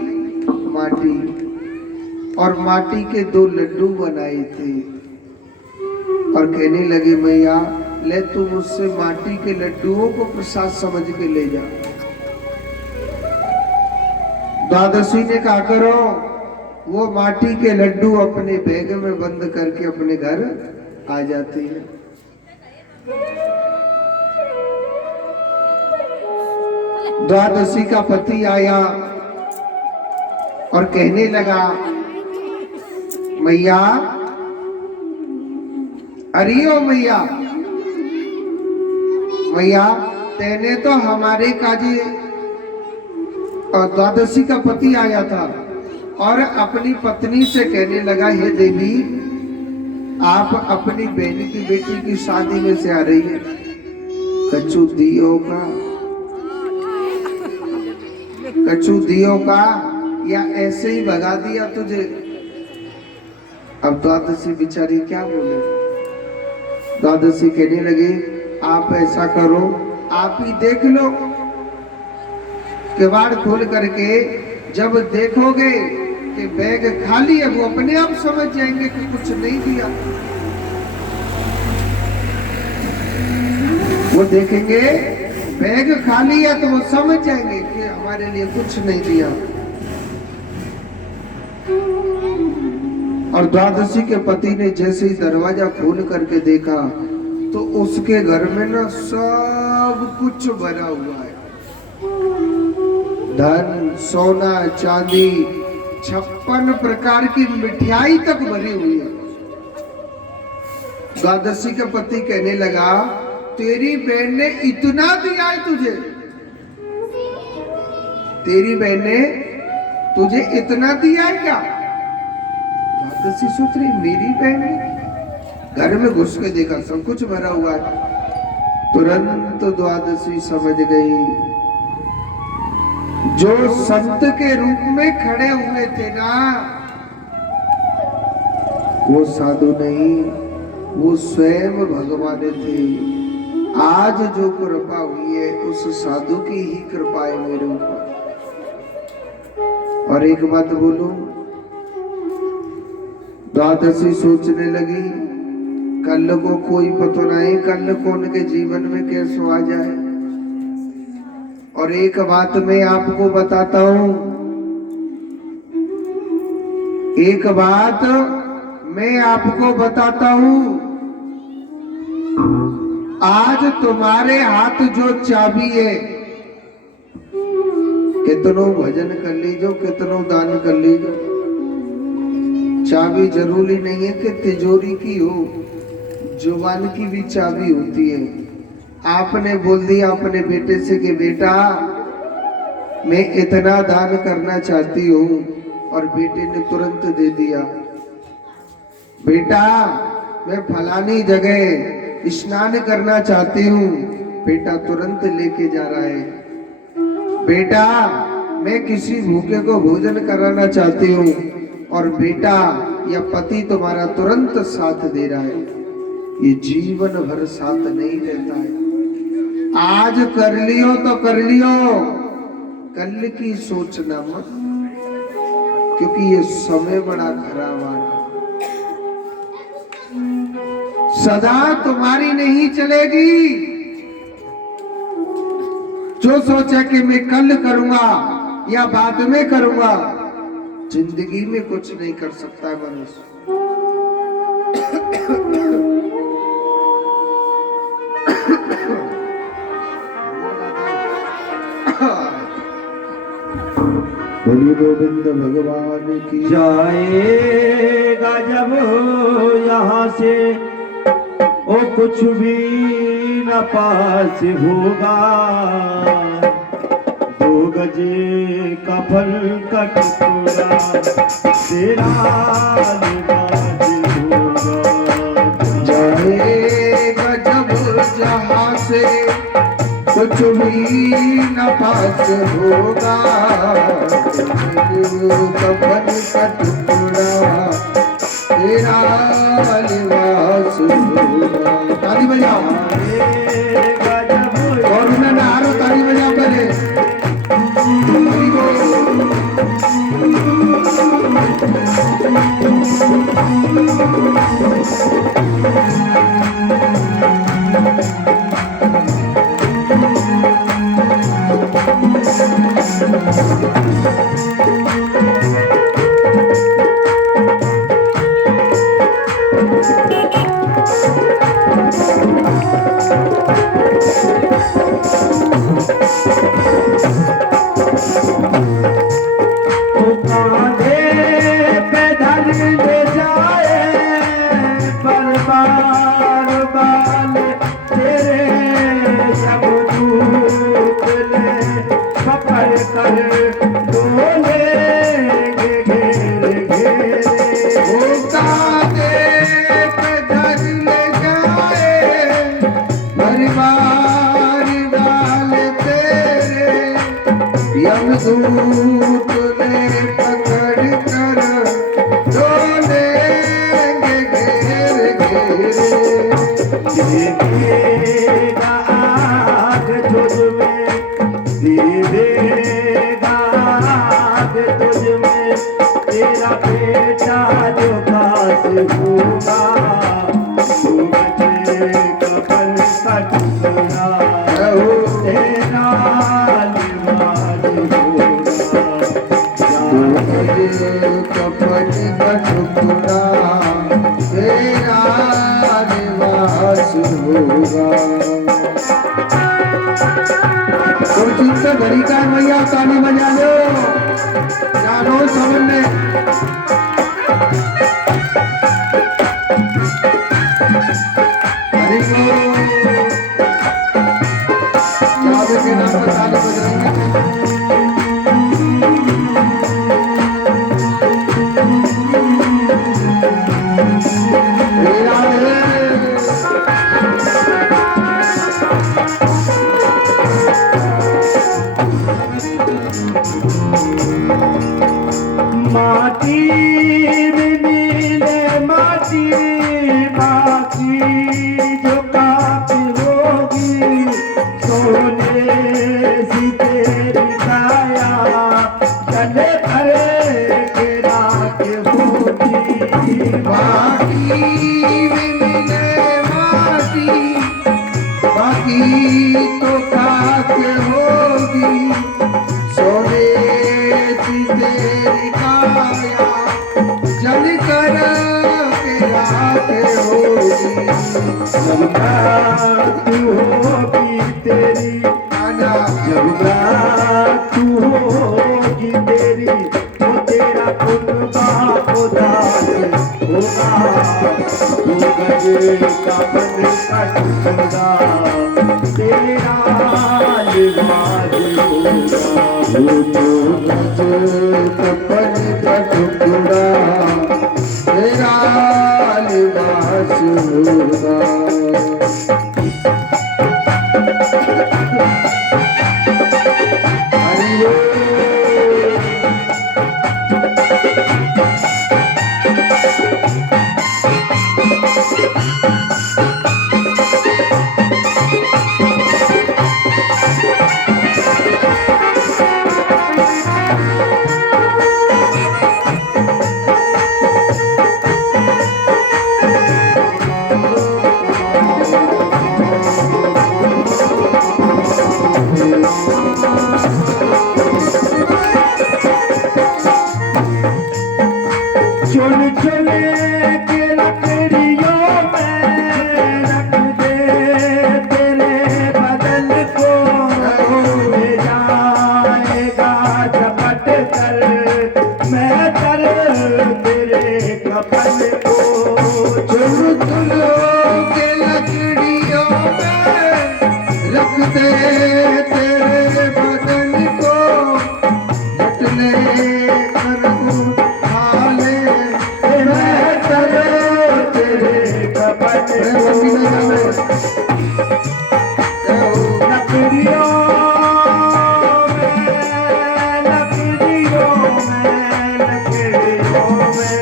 माटी। और माटी के 2 लड्डू बनाए थे और कहने लगे, मैया ले तू मुझसे माटी के लड्डुओं को प्रसाद समझ के ले जा। द्वादशी ने कहा करो, वो माटी के लड्डू अपने बैग में बंद करके अपने घर आ जाती है। द्वादशी का पति आया और कहने लगा, मैया, अरियो मैया, मैया तेने तो हमारे काजे। और द्वादशी का पति आया था और अपनी पत्नी से कहने लगा, हे देवी, आप अपनी बहन की बेटी की शादी में से आ रही है, कछु दियो का, कछु दियो का, या ऐसे ही भगा दिया तुझे। अब द्वादशी बिचारी क्या बोले। द्वादशी कहने लगे, आप ऐसा करो, आप ही देख लो, किवाड़ खोल करके जब देखोगे कि बैग खाली है, वो अपने आप समझ जाएंगे कि कुछ नहीं दिया। वो देखेंगे बैग खाली है तो वो समझ जाएंगे कि हमारे लिए कुछ नहीं दिया। और द्वादशी के पति ने जैसे ही दरवाजा खोल करके देखा तो उसके घर में ना सब कुछ भरा हुआ है, धन, सोना, चांदी, 56 प्रकार की मिठाई तक भरी हुई है। द्वादशी का पति कहने लगा, तेरी बहन ने इतना दिया है तुझे, तेरी बहन ने तुझे इतना दिया है क्या? द्वादशी सोच रही, मेरी बहन ने? घर में घुस के देखा सब कुछ भरा हुआ है। तुरंत द्वादशी समझ गई, जो संत के रूप में खड़े हुए थे ना, वो साधु नहीं, वो स्वयं भगवान थे। आज जो कृपा हुई है उस साधु की ही कृपा है मेरे ऊपर। और एक बात बोलूं, द्वादशी सोचने लगी, कल को कोई पता नहीं कल को उनके जीवन में कैसे आ जाए। और एक बात मैं आपको बताता हूं, एक बात मैं आपको बताता हूं, आज तुम्हारे हाथ जो चाबी है, कितनो भजन कर लीजो, कितनो दान कर लीजो, चाबी जरूरी नहीं है कि तिजोरी की हो, जुबान की भी चाबी होती है। आपने बोल दिया अपने बेटे से कि बेटा मैं इतना दान करना चाहती हूँ, और बेटे ने तुरंत दे दिया। बेटा मैं फलानी जगह स्नान करना चाहती हूँ, बेटा तुरंत लेके जा रहा है। बेटा मैं किसी भूखे को भोजन कराना चाहती हूँ, और बेटा या पति तुम्हारा तुरंत साथ दे रहा है। ये जीवन भर साथ नहीं रहता है। आज कर लियो तो कर लियो, कल की सोचना मत, क्योंकि ये समय बड़ा खराब आ रहा, सदा तुम्हारी नहीं चलेगी। जो सोचा कि मैं कल करूंगा या बाद में करूंगा, जिंदगी में कुछ नहीं कर सकता है मनुष्य। बोलिए गोविंद भगवान की। जाएगा जब यहाँ से ओ कुछ भी न पास होगा, 2 गजे का फल का टुकड़ा तेरा लिबास होगा। जाएगा जब जहाँ से कुछ भी न पास होगा, कफन का टुकड़ा तेरा लिबास होगा। ताली बजाओ और उन्हें नारो, ताली बजाओ पहले। यमदूत ने पकड़ कर डोलेंगे घेर घेर। देगा आग तुझ में, देगा आग तुझ में, तेरा बेटा जो पास होगा, 2 गजे का फल का टुकड़ा तेरा कफन का टुकड़ा तेरा निवास होगा। तो चिंता घड़ी का भैया ताली बजा लो, जानो समझने। हरि को के नाम पर ताली बज रही है। माटी मिले माटी बाकी जो काफी होगी, सोने सी तेरी काया चले भरे के रात होगी। बाकी मिले माटी बाकी तो खाक होगी, सोने सी तेरी काया के होगी, जब मृत्यु होगी तेरी, आना जब मृत्यु होगी तेरी, तो तेरा कुनबा उदास होगा, वो गजे का बन का टुकड़ा तेरा लिबास होगा। वो जो गज कपन का टुकड़ा तेरा लिबास होगा। हरि चुन चुने के लकड़ियों में रख दे तेरे बदन को, ले जाएगा झपट कर मैं कर तेरे कपन को। चुन चुनो के लकड़ियों में रख दे तेरे बदन को, झटले कर उठा ले मैं कर तेरे कपन को। लकड़ियों में, लकड़ियों में, लकड़ियों में,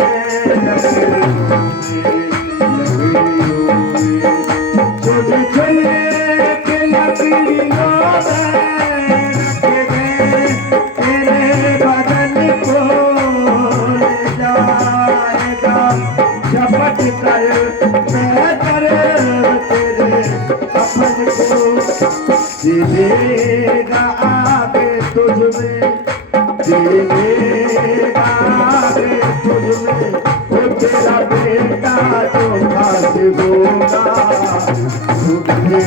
चुन चुने के लकड़ियों में रख दे तेरे बदन को, ले जाएगा झपट कर मैं कर तेरे कफन को। दे देगा आगे तुझ में, दे देगा आगे तुझ में, वो तेरा बेटा जो खास होगा, तुझे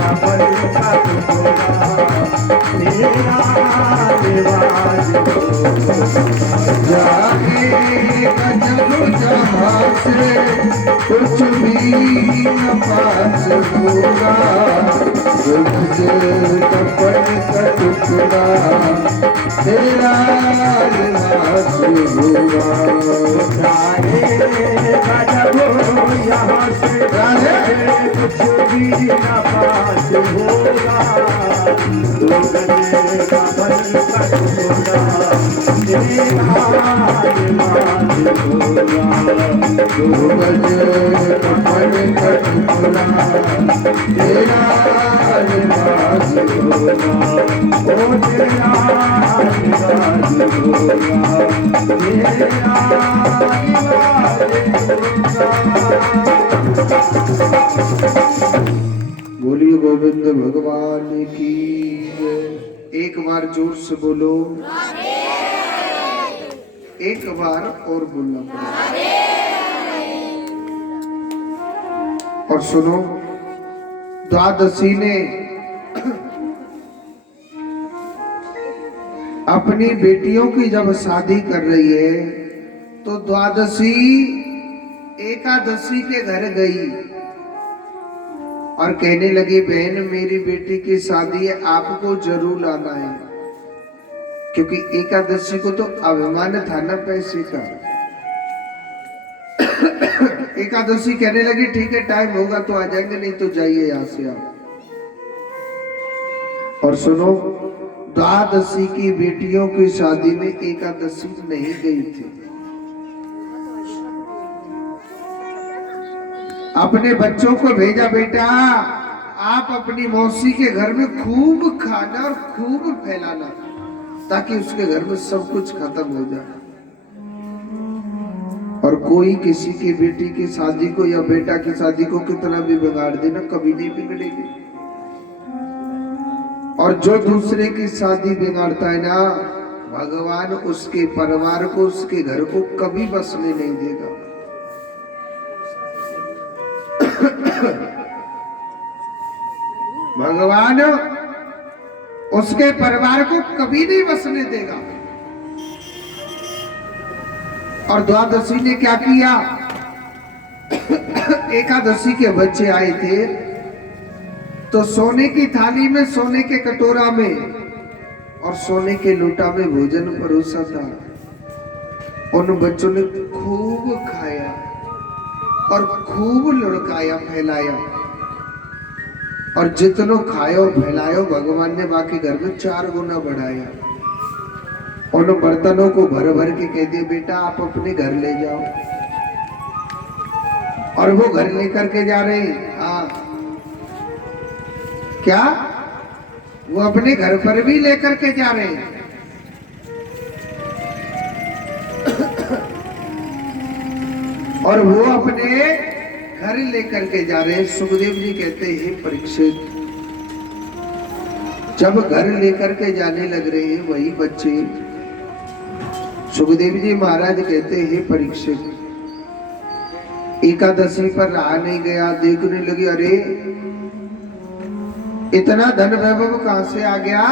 कफन का टुकड़ा तेरा लिबास होगा। जाएगा जब जहाँ से कुछ भी न पास होगा, तुझे कपन का टुकड़ा तेरा लिबास होगा। जाएगा जब यहाँ से कुछ भी न पास होगा, तो गले का बन का टुकड़ा तेरा लिबास होगा। दो गज कपन का टुकड़ा तेरा लिबास होगा। ओ तेरा लिबास होगा, तेरा लिबास होगा। बोलिए गोविंद भगवान की जय। एक बार जोर से बोलो, एक बार और बोलना पड़ेगा। और सुनो, द्वादशी ने अपनी बेटियों की जब शादी कर रही है तो द्वादशी एकादशी के घर गई और कहने लगी, बहन मेरी बेटी की शादी है, आपको जरूर आना है। क्योंकि एकादशी को तो अभिमान था ना पैसे का। एकादशी कहने लगी, ठीक है टाइम होगा तो आ जाएंगे, नहीं तो जाइए यहाँ से आप। और सुनो, द्वादशी की बेटियों की शादी में एकादशी नहीं गई थी। अपने बच्चों को भेजा, बेटा आप अपनी मौसी के घर में खूब खाना और खूब फैलाना, ताकि उसके घर में सब कुछ खत्म हो जाए। और कोई किसी की बेटी की शादी को या बेटा की शादी को कितना भी बिगाड़ देना, कभी नहीं बिगड़ेगी। और जो दूसरे की शादी बिगाड़ता है ना, भगवान उसके परिवार को, उसके घर को कभी बसने नहीं देगा। भगवान उसके परिवार को कभी नहीं बसने देगा। और द्वादशी ने क्या किया, एकादशी के बच्चे आए थे तो सोने की थाली में, सोने के कटोरा में और सोने के लोटा में भोजन परोसा था। उन बच्चों ने खूब खाया और खूब लुढ़काया, फैलाया, और जितनो खायो फैलायो भगवान ने बाकी घर में 4 गुना बढ़ाया। उन बर्तनों को भर भर के कह दिया, बेटा आप अपने घर ले जाओ। और वो घर लेकर के जा रहे हैं। क्या वो अपने घर पर भी लेकर के जा रहे हैं। और वो अपने घर लेकर के जा रहे हैं। सुखदेव जी कहते हैं, परीक्षित जब घर लेकर के जाने लग रहे हैं वही बच्चे, सुखदेव जी महाराज कहते हैं, परीक्षित एकादशी पर रहा नहीं गया, देखने लगे अरे इतना धन वैभव कहां से आ गया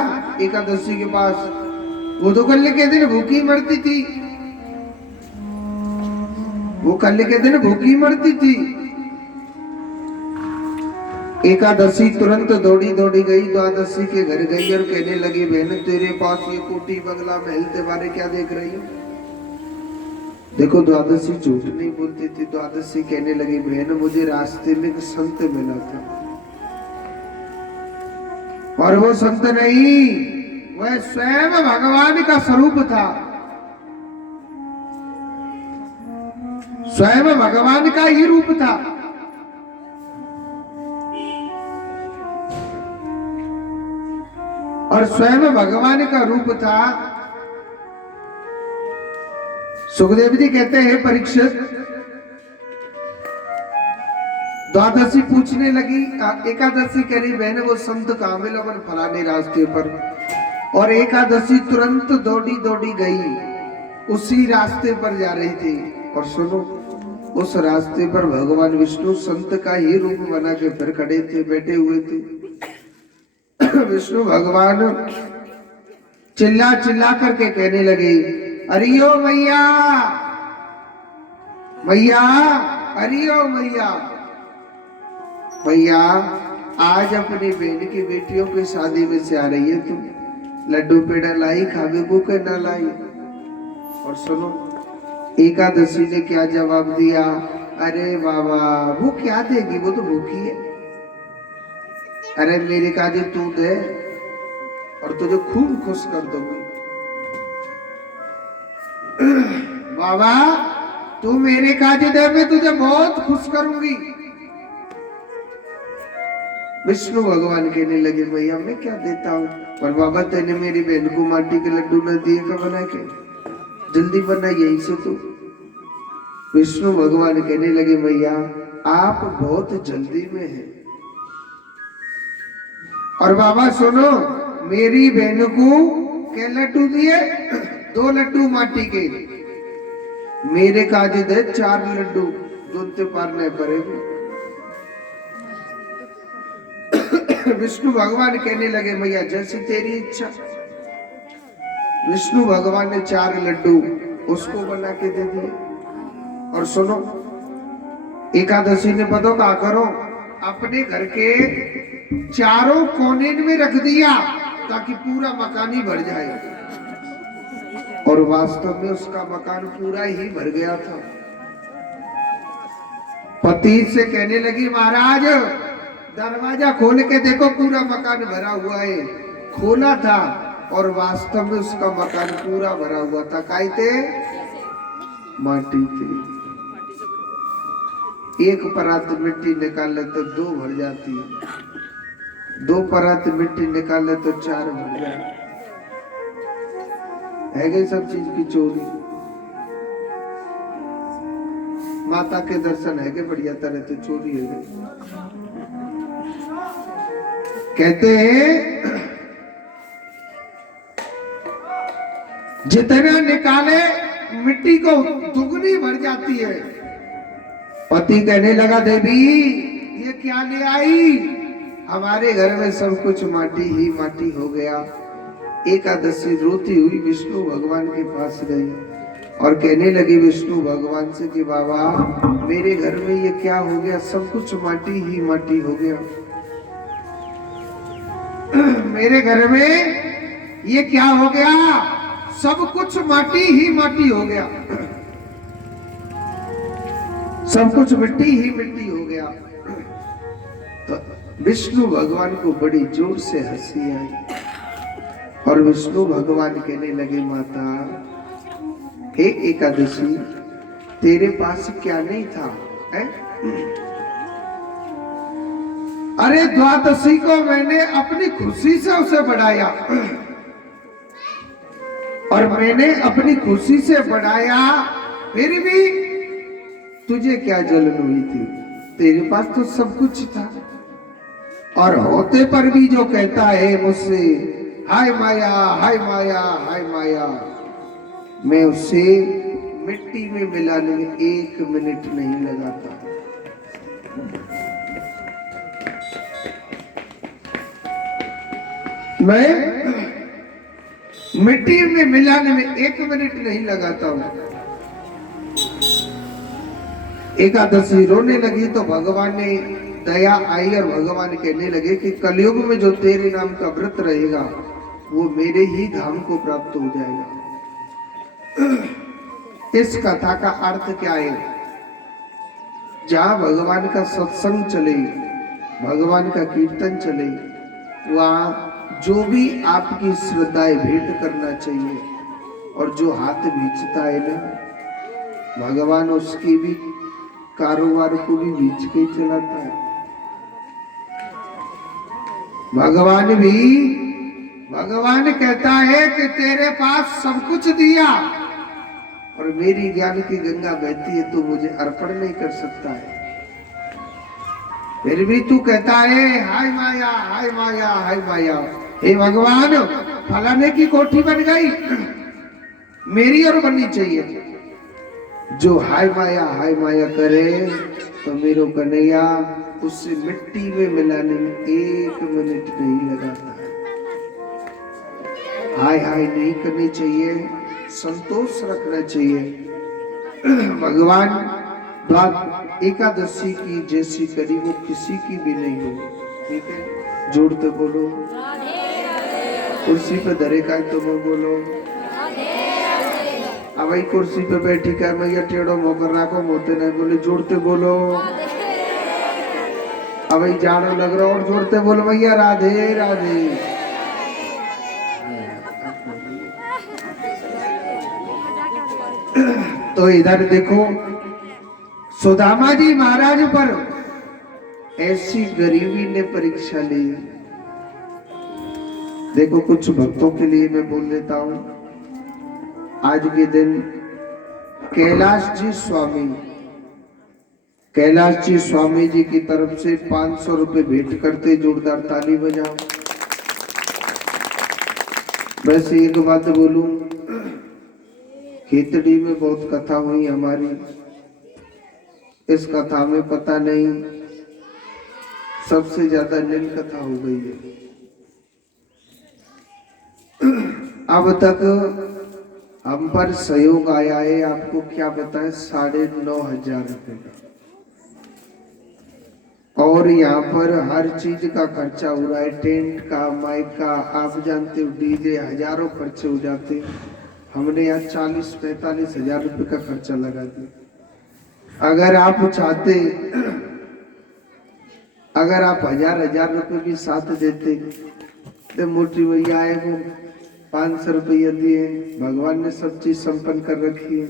एकादशी के पास। वो तो कल के दिन भूखी मरती थी, वो कल के दिन भूखी मरती थी। एकादशी तुरंत दौड़ी दौड़ी गई, द्वादशी के घर गई और कहने लगी, बहन तेरे पास ये कोठी बंगला महल तुम्हारे क्या देख रही हो। देखो द्वादशी झूठ नहीं बोलती थी। द्वादशी कहने लगी, बहन मुझे रास्ते में एक संत मिला था, और वो संत नहीं, वह स्वयं भगवान का स्वरूप था, स्वयं भगवान का ही रूप था। और स्वयं भगवान का रूप था। सुखदेव जी कहते हैं, परीक्षित द्वादशी पूछने लगी, एकादशी कह रही, बहन वो संत कहां मिला, अपन फलाने रास्ते पर। और एकादशी तुरंत दौड़ी दौड़ी गई, उसी रास्ते पर जा रही थी। और सुनो, उस रास्ते पर भगवान विष्णु संत का ही रूप बना के फिर खड़े थे, बैठे हुए थे। विष्णु भगवान चिल्ला चिल्ला करके कहने लगे, अरियो मैया, मैया, अरियो मैया, मैया आज अपनी बहन की बेटियों की शादी में से आ रही है, तुम लड्डू पेड़ा लाई, खावे को के ना लाई। और सुनो, एकादशी ने क्या जवाब दिया, अरे बाबा वो क्या देगी, वो तो भूखी है। अरे मेरे काजे तू दे और तुझे खूब खुश कर दूंगी। बाबा तू मेरे काजे दे, मैं तुझे बहुत खुश करूंगी। विष्णु भगवान कहने लगे, भैया मैं क्या देता हूँ, पर बाबा तेने मेरी बहन को माटी के लड्डू न दिए का बना के, जल्दी बना यहीं से तू। विष्णु भगवान कहने लगे, भैया आप बहुत जल्दी में हैं। और बाबा सुनो, मेरी बहन को क्या लड्डू दिए, 2 लड्डू माटी के, मेरे काजे दे 4 लड्डू, दूध पार नहीं पड़ेगा। विष्णु भगवान कहने लगे, भैया जैसी तेरी इच्छा। विष्णु भगवान ने 4 लड्डू उसको बना के दे दिए। और सुनो, एकादशी ने पता क्या करो, अपने घर के चारों कोने में रख दिया ताकि पूरा मकान ही भर जाए। और वास्तव में उसका मकान पूरा ही भर गया था। पति से कहने लगी, महाराज दरवाजा खोल के देखो, पूरा मकान भरा हुआ है। खोला था और वास्तव में उसका मकान पूरा भरा हुआ था। काय थे? माटी थी। एक परात मिट्टी निकाले तो 2 भर जाती है, 2 परात मिट्टी निकाले तो 4 भर जाए। है गई सब चीज की चोरी। माता के दर्शन है के बढ़िया तरह तो चोरी है गई। कहते हैं जितना निकाले मिट्टी को दुगनी भर जाती है। पति कहने लगा, देवी क्या ले आई? हमारे घर में सब कुछ माटी ही माटी हो गया। एकादशी रोती हुई विष्णु भगवान के पास गई और कहने लगी विष्णु भगवान से कि बाबा मेरे घर में ये क्या हो गया, सब कुछ माटी ही माटी हो गया। मेरे घर में ये क्या हो गया, सब कुछ माटी ही माटी हो गया, सब कुछ मिट्टी ही मिट्टी हो गया। तो विष्णु भगवान को बड़ी जोर से हंसी आई और विष्णु भगवान कहने लगे माता हे एकादशी तेरे पास क्या नहीं था है? अरे द्वादशी को मैंने अपनी खुशी से उसे बढ़ाया और मैंने अपनी खुशी से बढ़ाया, फिर भी तुझे क्या जलन हुई थी? तेरे पास तो सब कुछ था। और होते पर भी जो कहता है मुझसे हाय माया हाय माया हाय माया, मैं उसे मिट्टी में मिलाने में 1 मिनट नहीं लगाता। मैं मिट्टी में मिलाने में 1 मिनट नहीं लगाता हूं। एकादशी रोने लगी तो भगवान ने दया आई और भगवान कहने लगे कि कलयुग में जो तेरे नाम का व्रत रहेगा वो मेरे ही धाम को प्राप्त हो जाएगा। इस कथा का अर्थ क्या है? जहां भगवान का सत्संग चले, भगवान का कीर्तन चले, वहां जो भी आपकी श्रद्धाएं भेंट करना चाहिए और जो हाथ भींचता है ना, भगवान उसकी भी कारोबार को भी बीच के चलाता है। भगवान कहता है कि तेरे पास सब कुछ दिया और मेरी ज्ञान की गंगा बहती है, तू मुझे अर्पण नहीं कर सकता है, फिर भी तू कहता है हाय माया हाय माया हाय माया। हे भगवान फलाने की कोठी बन गई, मेरी और बननी चाहिए। जो हाय माया करे तो मेरे कन्हैया उससे मिट्टी में मिलाने में 1 मिनट नहीं लगाता है। हाय नहीं करनी चाहिए, संतोष रखना चाहिए। भगवान बात एकादशी की जैसी करी वो किसी की भी नहीं हो। ठीक है, जोड़ते बोलो, कुर्सी पे धरे का तो वो बोलो, अब भाई कुर्सी पे बैठी कर मैया टेढ़ो मोकर राखो मोते नहीं बोले, जोड़ते बोलो। अब भाई जानो लग रहा और जोड़ते बोलो मैया राधे राधे। तो इधर देखो सुदामा जी महाराज पर ऐसी गरीबी ने परीक्षा ली। देखो कुछ भक्तों के लिए मैं बोल देता हूं। आज के दिन कैलाश जी स्वामी जी की तरफ से 500 रुपए भेंट करते, जोरदार ताली बजाओ। वैसे एक बात बोलूं, खिचड़ी में बहुत कथा हुई हमारी, इस कथा में पता नहीं सबसे ज्यादा नील कथा हो गई है। अब तक हम पर सहयोग आया है, आपको क्या बताएं, 9,500 रुपए का। और यहाँ पर हर चीज का खर्चा हो रहा है, टेंट का, माइक का, आप जानते हो डीजे, हजारों खर्चे हो जाते। हमने यहाँ 40-45 हजार रुपए का खर्चा लगा दिया। अगर आप चाहते, अगर आप हजार रुपए भी साथ देते तो मोटी भैया आए वो 500 रुपया दिए, भगवान ने सब चीज संपन्न कर रखी है।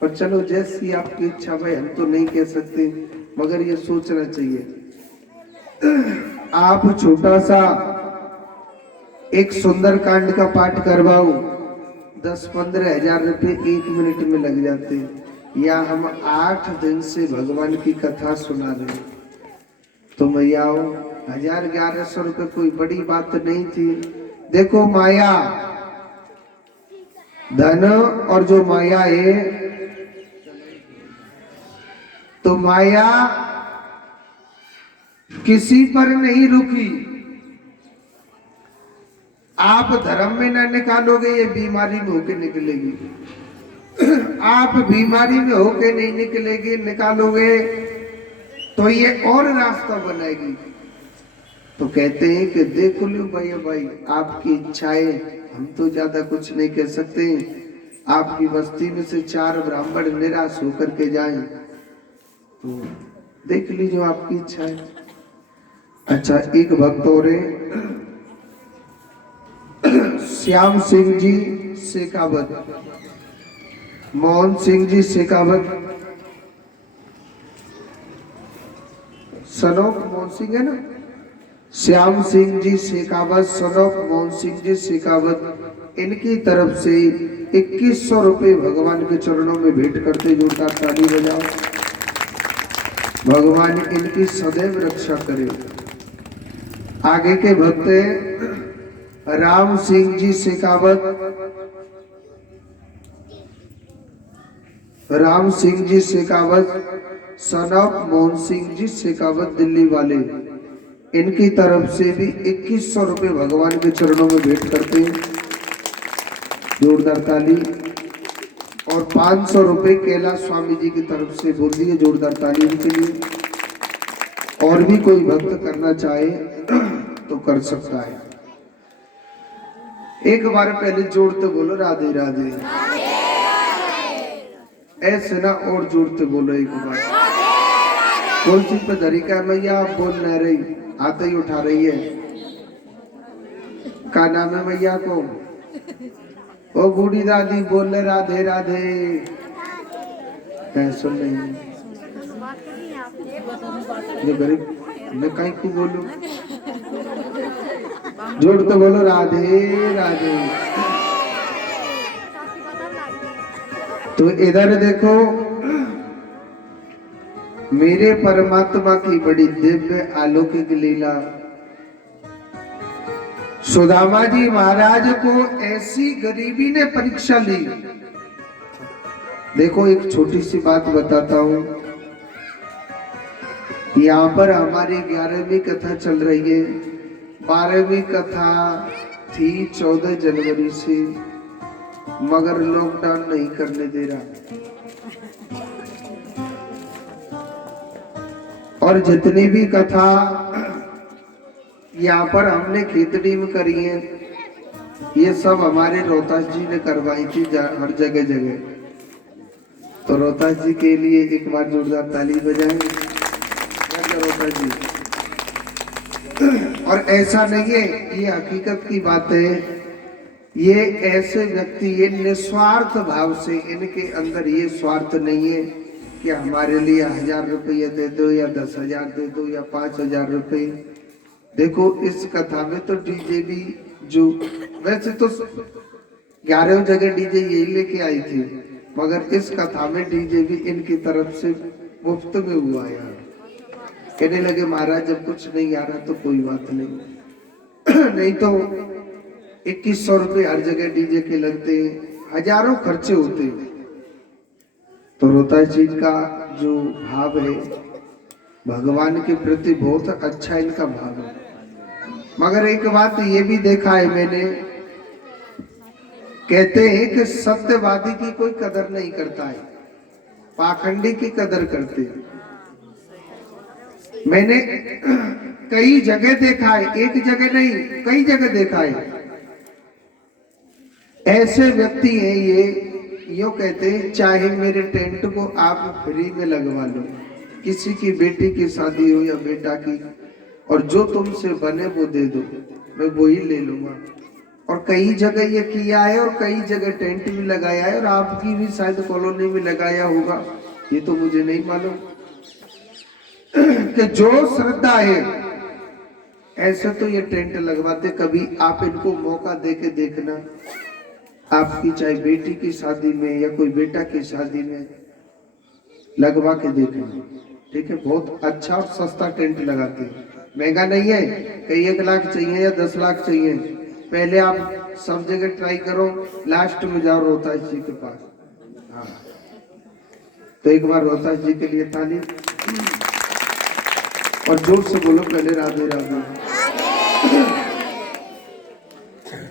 पर चलो जैसी आपकी इच्छा, भाई हम तो नहीं कह सकते, मगर ये सोचना चाहिए। आप छोटा सा एक सुंदर कांड का पाठ करवाओ, 10-15 हजार रुपये 1 मिनट में लग जाते हैं। या हम 8 दिन से भगवान की कथा सुना रहे, तो भैया 1000-1100 रुपये कोई बड़ी बात नहीं थी। देखो माया, धन और जो माया है, तो माया किसी पर नहीं रुकी। आप धर्म में ना निकालोगे, ये बीमारी में होके निकलेगी। आप बीमारी में होके नहीं निकलेगी, निकालोगे तो ये और रास्ता बनाएगी। तो कहते हैं कि देख लो भाई आपकी इच्छाएं, हम तो ज्यादा कुछ नहीं कह सकते। आपकी बस्ती में से 4 ब्राह्मण निराश होकर के जाएं तो देख लीजिए आपकी इच्छा है। अच्छा, एक भक्त और है, श्याम सिंह जी शेखावत, मोहन सिंह जी शेखावत, सनोक मोहन सिंह है ना, श्याम सिंह जी शेखावत, सनोक मोहन सिंह जी शेखावत, इनकी तरफ से 2100 रुपए भगवान के चरणों में भेंट करते। जोरदार ताली बजाओ। भगवान इनकी सदैव रक्षा करे। आगे के भक्त राम सिंह जी शेखावत, राम सिंह जी शेखावत, सन ऑफ मोहन सिंह जी शेखावत, दिल्ली वाले, इनकी तरफ से भी 2100 रुपए भगवान के चरणों में भेंट करते हैं। जोरदार ताली। और 500 रुपए कैलाश स्वामी जी की तरफ से बोल दिए। जोरदार ताली इनके लिए। और भी कोई भक्त करना चाहे तो कर सकता है। एक बार पहले जोड़ते बोलो राधे राधे। ऐसे ना और जोड़ते बोलो एक बार। कौन सी पे धरी का मैया आप बोल नहीं रही, आते ही उठा रही है। का नाम है मैया को? ओ बूढ़ी दादी बोल ले राधे राधे। सुन नहीं ये गरीब मैं कहीं को बोलूं। जोड़ते बोलो राधे राधे। तो इधर देखो, मेरे परमात्मा की बड़ी दिव्य अलौकिक लीला। सुदामा जी महाराज को ऐसी गरीबी ने परीक्षा ली। देखो एक छोटी सी बात बताता हूं। यहाँ पर हमारी 11वीं कथा चल रही है। 12वीं कथा थी 14 जनवरी से, मगर लॉकडाउन नहीं करने दे रहा। और जितनी भी कथा यहाँ पर हमने खीतड़ी में करी है, ये सब हमारे रोहतास जी ने करवाई थी हर जगह जगह। तो रोहतास जी के लिए एक बार जोरदार ताली बजाएंगे रोहतास जी। और ऐसा नहीं है, ये हकीकत की बात है। ये ऐसे व्यक्ति, ये निस्वार्थ भाव से, इनके अंदर ये स्वार्थ नहीं है कि हमारे लिए 1000 रुपये दे दो या 10,000 दे दो या 5,000 रुपये। देखो इस कथा में तो डीजे भी, जो वैसे तो 11 जगह डीजे यही लेके आई थी, मगर इस कथा में डीजे भी इनकी तरफ से मुफ्त में हुआ यार। कहने लगे महाराज जब कुछ नहीं आ रहा तो कोई बात नहीं। नहीं तो 2100 रुपये हर जगह डीजे के लगते, हजारों खर्चे होते। तो रोहतास जी का जो भाव है भगवान के प्रति बहुत अच्छा इनका भाव है। मगर एक बात ये भी देखा है मैंने, कहते हैं कि सत्यवादी की कोई कदर नहीं करता है, पाखंडी की कदर करते हैं। मैंने कई जगह देखा है, एक जगह नहीं कई जगह देखा है। ऐसे व्यक्ति हैं ये, यो कहते हैं चाहे मेरे टेंट को आप फ्री में लगवा लो, किसी की बेटी की शादी हो या बेटा की, और जो तुमसे बने वो दे दो, मैं वो ही ले लूंगा। और कई जगह ये किया है और कई जगह टेंट भी लगाया है, और आपकी भी शायद कॉलोनी में लगाया होगा, ये तो मुझे नहीं मालूम। कि जो श्रद्धा है ऐसे तो ये टेंट लगवाते। कभी आप इनको मौका दे के देखना, आपकी चाहे बेटी की शादी में या कोई बेटा की शादी में लगवा के देखना, ठीक है। बहुत अच्छा और सस्ता टेंट लगाते हैं, महंगा नहीं है। कहीं 1 लाख चाहिए या 10 लाख चाहिए, पहले आप सब जगह ट्राई करो, लास्ट में जाओ रोहतास जी के पास। हाँ, तो एक बार रोहतास जी के लिए ताली। और जोर से बोलो पहले राधे राधे।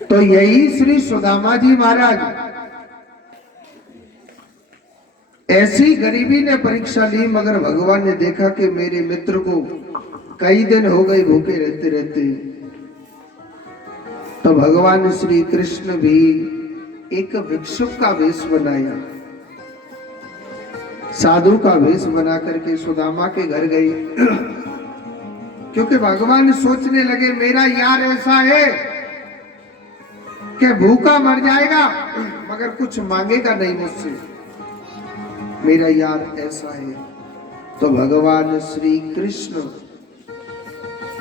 तो यही श्री सुदामा जी महाराज ऐसी गरीबी ने परीक्षा ली, मगर भगवान ने देखा कि मेरे मित्र को कई दिन हो गए भूखे रहते रहते, तो भगवान श्री कृष्ण भी एक भिक्षुक का वेश बनाया, साधु का वेश बना करके सुदामा के घर गए। क्योंकि भगवान सोचने लगे मेरा यार ऐसा है कि भूखा मर जाएगा मगर कुछ मांगेगा नहीं मुझसे, मेरा यार ऐसा है। तो भगवान श्री कृष्ण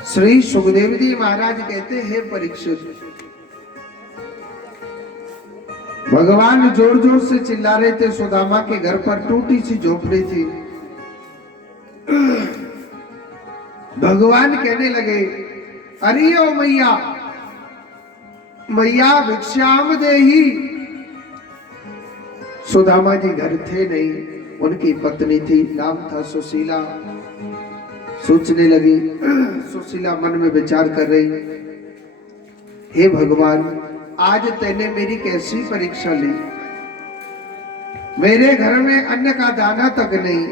श्री सुखदेव जी महाराज कहते हैं परीक्षित, भगवान जोर जोर से चिल्ला रहे थे, सुदामा के घर पर टूटी सी झोपड़ी थी। भगवान कहने लगे अरे ओ मैया मैया भिक्षाम देही। सुदामा जी घर थे नहीं, उनकी पत्नी थी, नाम था सुशीला। सोचने लगी, सुशीला मन में विचार कर रही, हे भगवान आज तैने मेरी कैसी परीक्षा ली, मेरे घर में अन्न का दाना तक नहीं,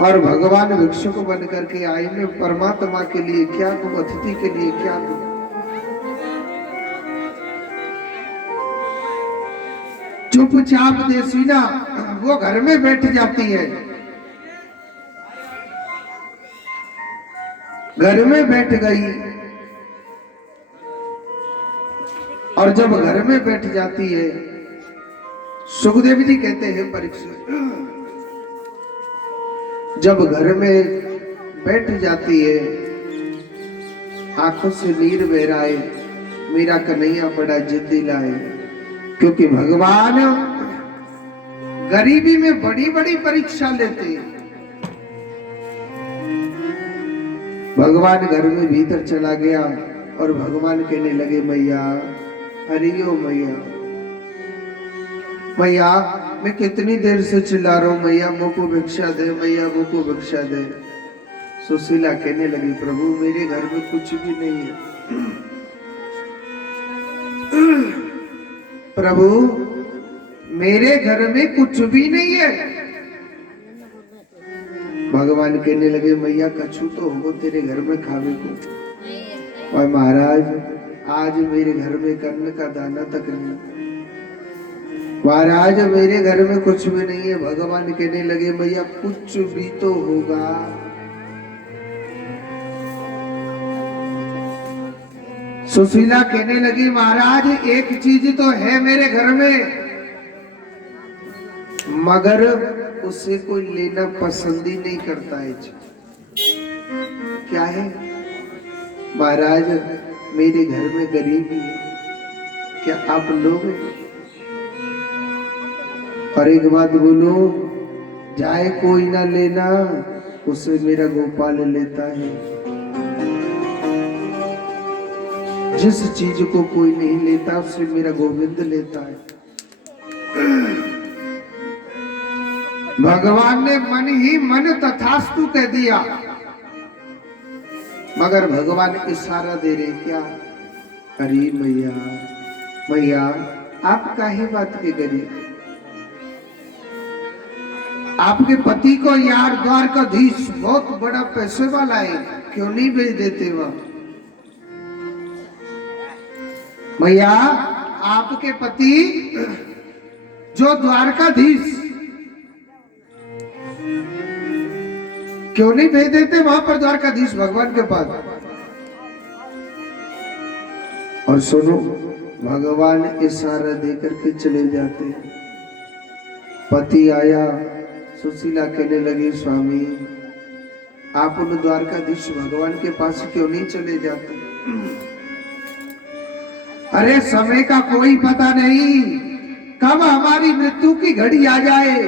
और भगवान भिक्षुक बन करके आए, मैं परमात्मा के लिए क्या दूं, अतिथि के लिए क्या दूं। चुपचाप देसीना वो घर में बैठ जाती है, घर में बैठ गई, और जब घर में बैठ जाती है, सुखदेव जी कहते हैं परीक्षित, जब घर में बैठ जाती है, आंखों से नीर बह रहा है, मेरा कन्हैया बड़ा जिद्दी लाए। क्योंकि भगवान गरीबी में बड़ी बड़ी परीक्षा लेते हैं। भगवान घर में भीतर चला गया और भगवान कहने लगे मैया हरिओ मैया, मैया मैं कितनी देर से चिल्ला रहा हूं, मैया मुझको भिक्षा दे, मैया मुझको भिक्षा दे। सुशीला कहने लगी प्रभु मेरे घर में कुछ भी नहीं है, प्रभु मेरे घर में कुछ भी नहीं है। भगवान कहने लगे मैया कछु तो होगो तेरे घर में खावे को। और महाराज आज मेरे घर में अन्न का दाना तक नहीं, महाराज मेरे घर में कुछ भी नहीं है। भगवान कहने लगे मैया कुछ भी तो होगा। सुशीला कहने लगी महाराज एक चीज तो है मेरे घर में, मगर उसे कोई लेना पसंद ही नहीं करता है। क्या है महाराज? मेरे घर में गरीबी है, क्या आप लोगे? और एक बात बोलो, जाए कोई ना लेना उसे मेरा गोपाल लेता है। जिस चीज को कोई नहीं लेता उसे मेरा गोविंद लेता है। भगवान ने मन ही मन तथास्तु कह दिया, मगर भगवान इशारा दे रहे क्या? अरे मैया मैया आप काहे बात के गरीब? आपके पति को यार द्वारकाधीश बहुत बड़ा पैसे वाला है, क्यों नहीं भेज देते वह? मैया आपके पति जो द्वारकाधीश, क्यों नहीं भेज देते वहां पर द्वारकाधीश भगवान के पास? और सुनो, भगवान इशारा देकर के चले जाते। पति आया, सुशीला कहने लगी स्वामी आप उन द्वारकाधीश भगवान के पास क्यों नहीं चले जाते? अरे समय का कोई पता नहीं, कब हमारी मृत्यु की घड़ी आ जाए,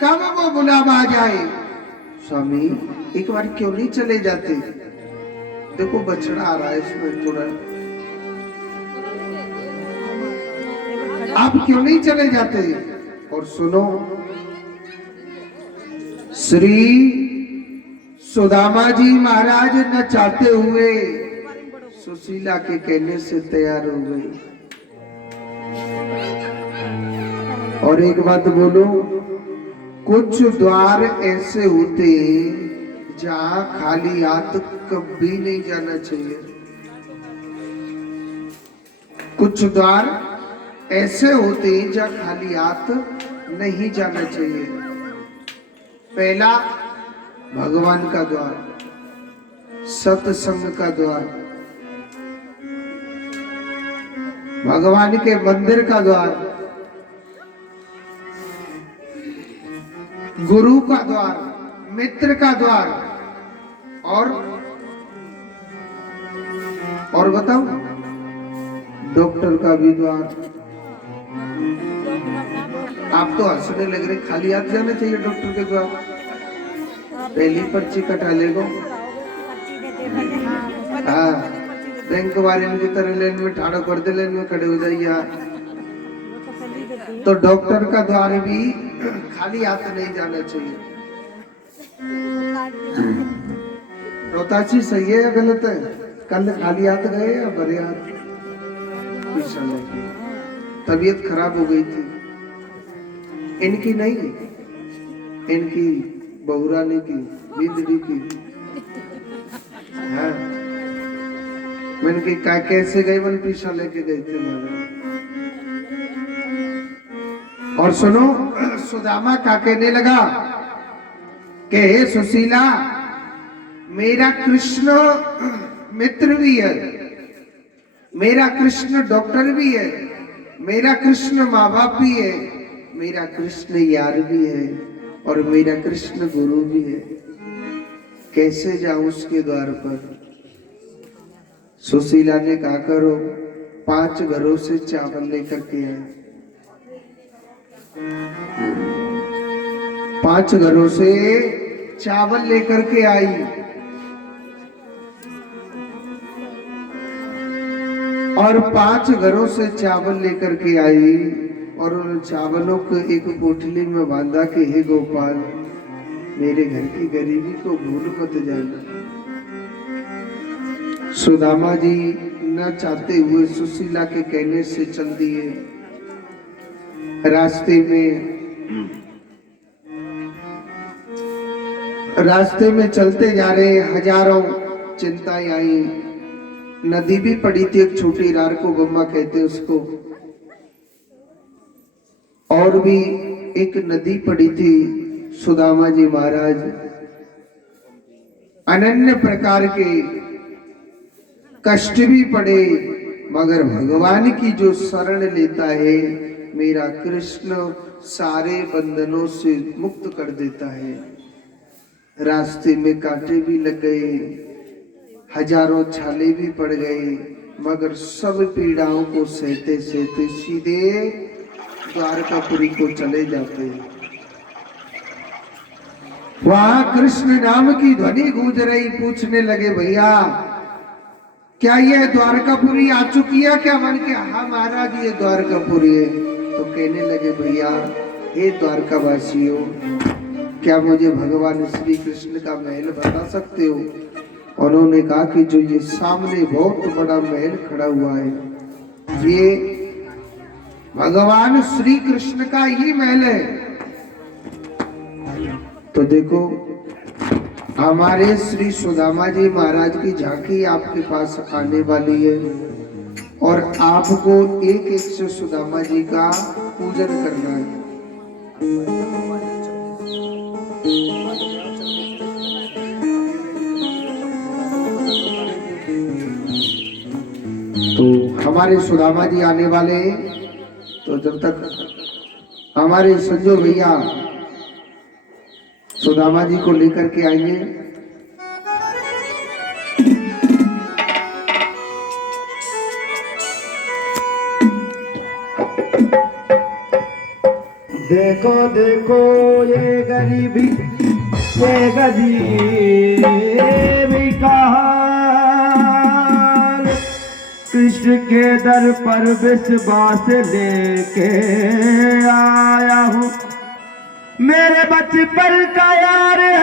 कब वो बुलावा आ जाए। स्वामी एक बार क्यों नहीं चले जाते? देखो बछड़ा आ रहा है इसमें थोड़ा, आप क्यों नहीं चले जाते? और सुनो, श्री सुदामा जी महाराज न चाहते हुए सुशीला के कहने से तैयार हो गए। और एक बात बोलो, कुछ द्वार ऐसे होते हैं जहां खाली हाथ कभी नहीं जाना चाहिए। कुछ द्वार ऐसे होते हैं जहां खाली हाथ नहीं जाना चाहिए। पहला भगवान का द्वार, सत्संग का द्वार, भगवान के मंदिर का द्वार, गुरु का द्वार, मित्र का द्वार, और बताओ डॉक्टर का भी द्वार। आप तो हंसने लग रहे, खाली हाथ जाना चाहिए डॉक्टर के द्वार? पहली पर्ची कटा लेगो। हाँ, बैंक वाले की तरह लाइन में ठाड़ो कर दे, लाइन में खड़े हो जाइए। तो डॉक्टर का द्वार भी खाली हाथ नहीं जाना चाहिए। रोताची सही है या गलत है? कल खाली हाथ गए या भरे हाथ? तबीयत खराब हो गई थी इनकी, नहीं इनकी बहुरानी की, बिंदड़ी की। हाँ, मैंने की कैसे गए, मन पीछा लेके गए थे मैंने। और सुनो, सुदामा का कहने लगा कि हे सुशीला, मेरा कृष्ण मित्र भी है, मेरा कृष्ण डॉक्टर भी है, मेरा कृष्ण माँ बाप भी है, मेरा कृष्ण यार भी है, और मेरा कृष्ण गुरु भी है। कैसे जाऊं उसके द्वार पर? सुशीला ने कहा, करो 5 घरों से चावल लेकर के आए। 5 घरों से चावल लेकर के आई। और 5 घरों से चावल लेकर के आई और उन चावलों को एक पोटली में बांधा के, हे गोपाल, मेरे घर की गरीबी को भूल मत जाना। सुदामा जी न चाहते हुए सुशीला के कहने से चल दिए। रास्ते में चलते जा रहे, हजारों चिंताएं आई। नदी भी पड़ी थी, एक छोटी रार को बम्मा कहते उसको, और भी एक नदी पड़ी थी। सुदामा जी महाराज अनन्य प्रकार के कष्ट भी पड़े, मगर भगवान की जो शरण लेता है, मेरा कृष्ण सारे बंधनों से मुक्त कर देता है। रास्ते में कांटे भी लग गए, हजारों छाले भी पड़ गए, मगर सब पीड़ाओं को सहते सहते सीधे द्वारकापुरी को चले जाते। वहां कृष्ण नाम की ध्वनि गूंज रही। पूछने लगे, भैया क्या ये द्वारकापुरी आ चुकी है क्या? मन के हाँ महाराज, ये द्वारकापुरी है। तो कहने लगे, भैया हे द्वारकावासियों, क्या मुझे भगवान श्री कृष्ण का महल बता सकते हो? उन्होंने कहा कि जो ये सामने बहुत बड़ा महल खड़ा हुआ है, ये भगवान श्री कृष्ण का ही महल है। तो देखो, हमारे श्री सुदामा जी महाराज की झांकी आपके पास आने वाली है, और आपको एक एक से सुदामा जी का पूजन करना है। तो हमारे सुदामा जी आने वाले हैं, तो जब तक हमारे संजो भैया सुदामा जी को लेकर के आएंगे। देखो देखो ये गरीबी, ये गरीबी का हाल, कृष्ण के दर पर विश्वास लेके आया हूँ। मेरे बचपन का यार है,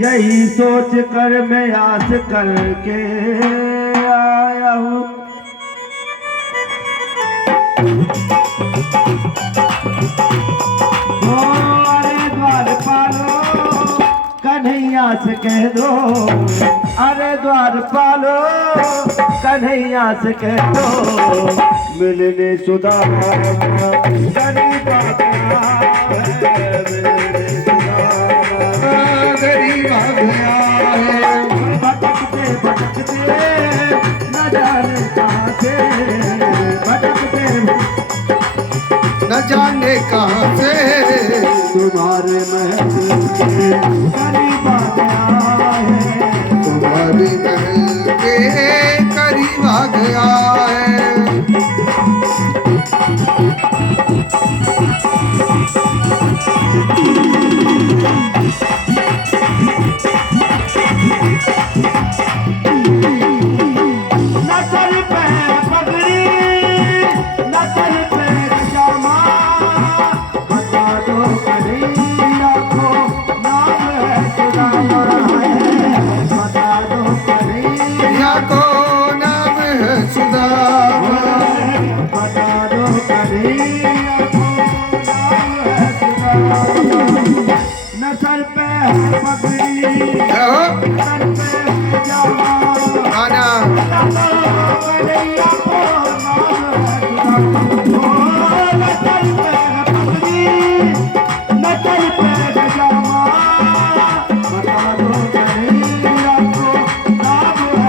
यही सोच कर मैं आस करके आया हूँ। अरे द्वारपालो कन्हैया से कह दो, अरे द्वारपालो कन्हैया से कह दो, मिलने सुदामा गरीब आ गया है, मिलने सुदामा गरीब आ गया है। भटकते भटकते न जाने कहाँ से, भटकते न जाने कहाँ से तुम्हारे महल के करीब आ गया है, तुम्हारे महल के करीब आ गया है। नसल पे पगड़ी नसल पे जामा, बता दो कन्हैया को नाम है सुदामा है, बता दो कन्हैया या को नाम है सुदामा, बता दो कन्हैया को नाम है सुदामा। नसल पे पगड़ी नसल पे जामा, आना बता दो कन्हैया को नाम है सुदामा।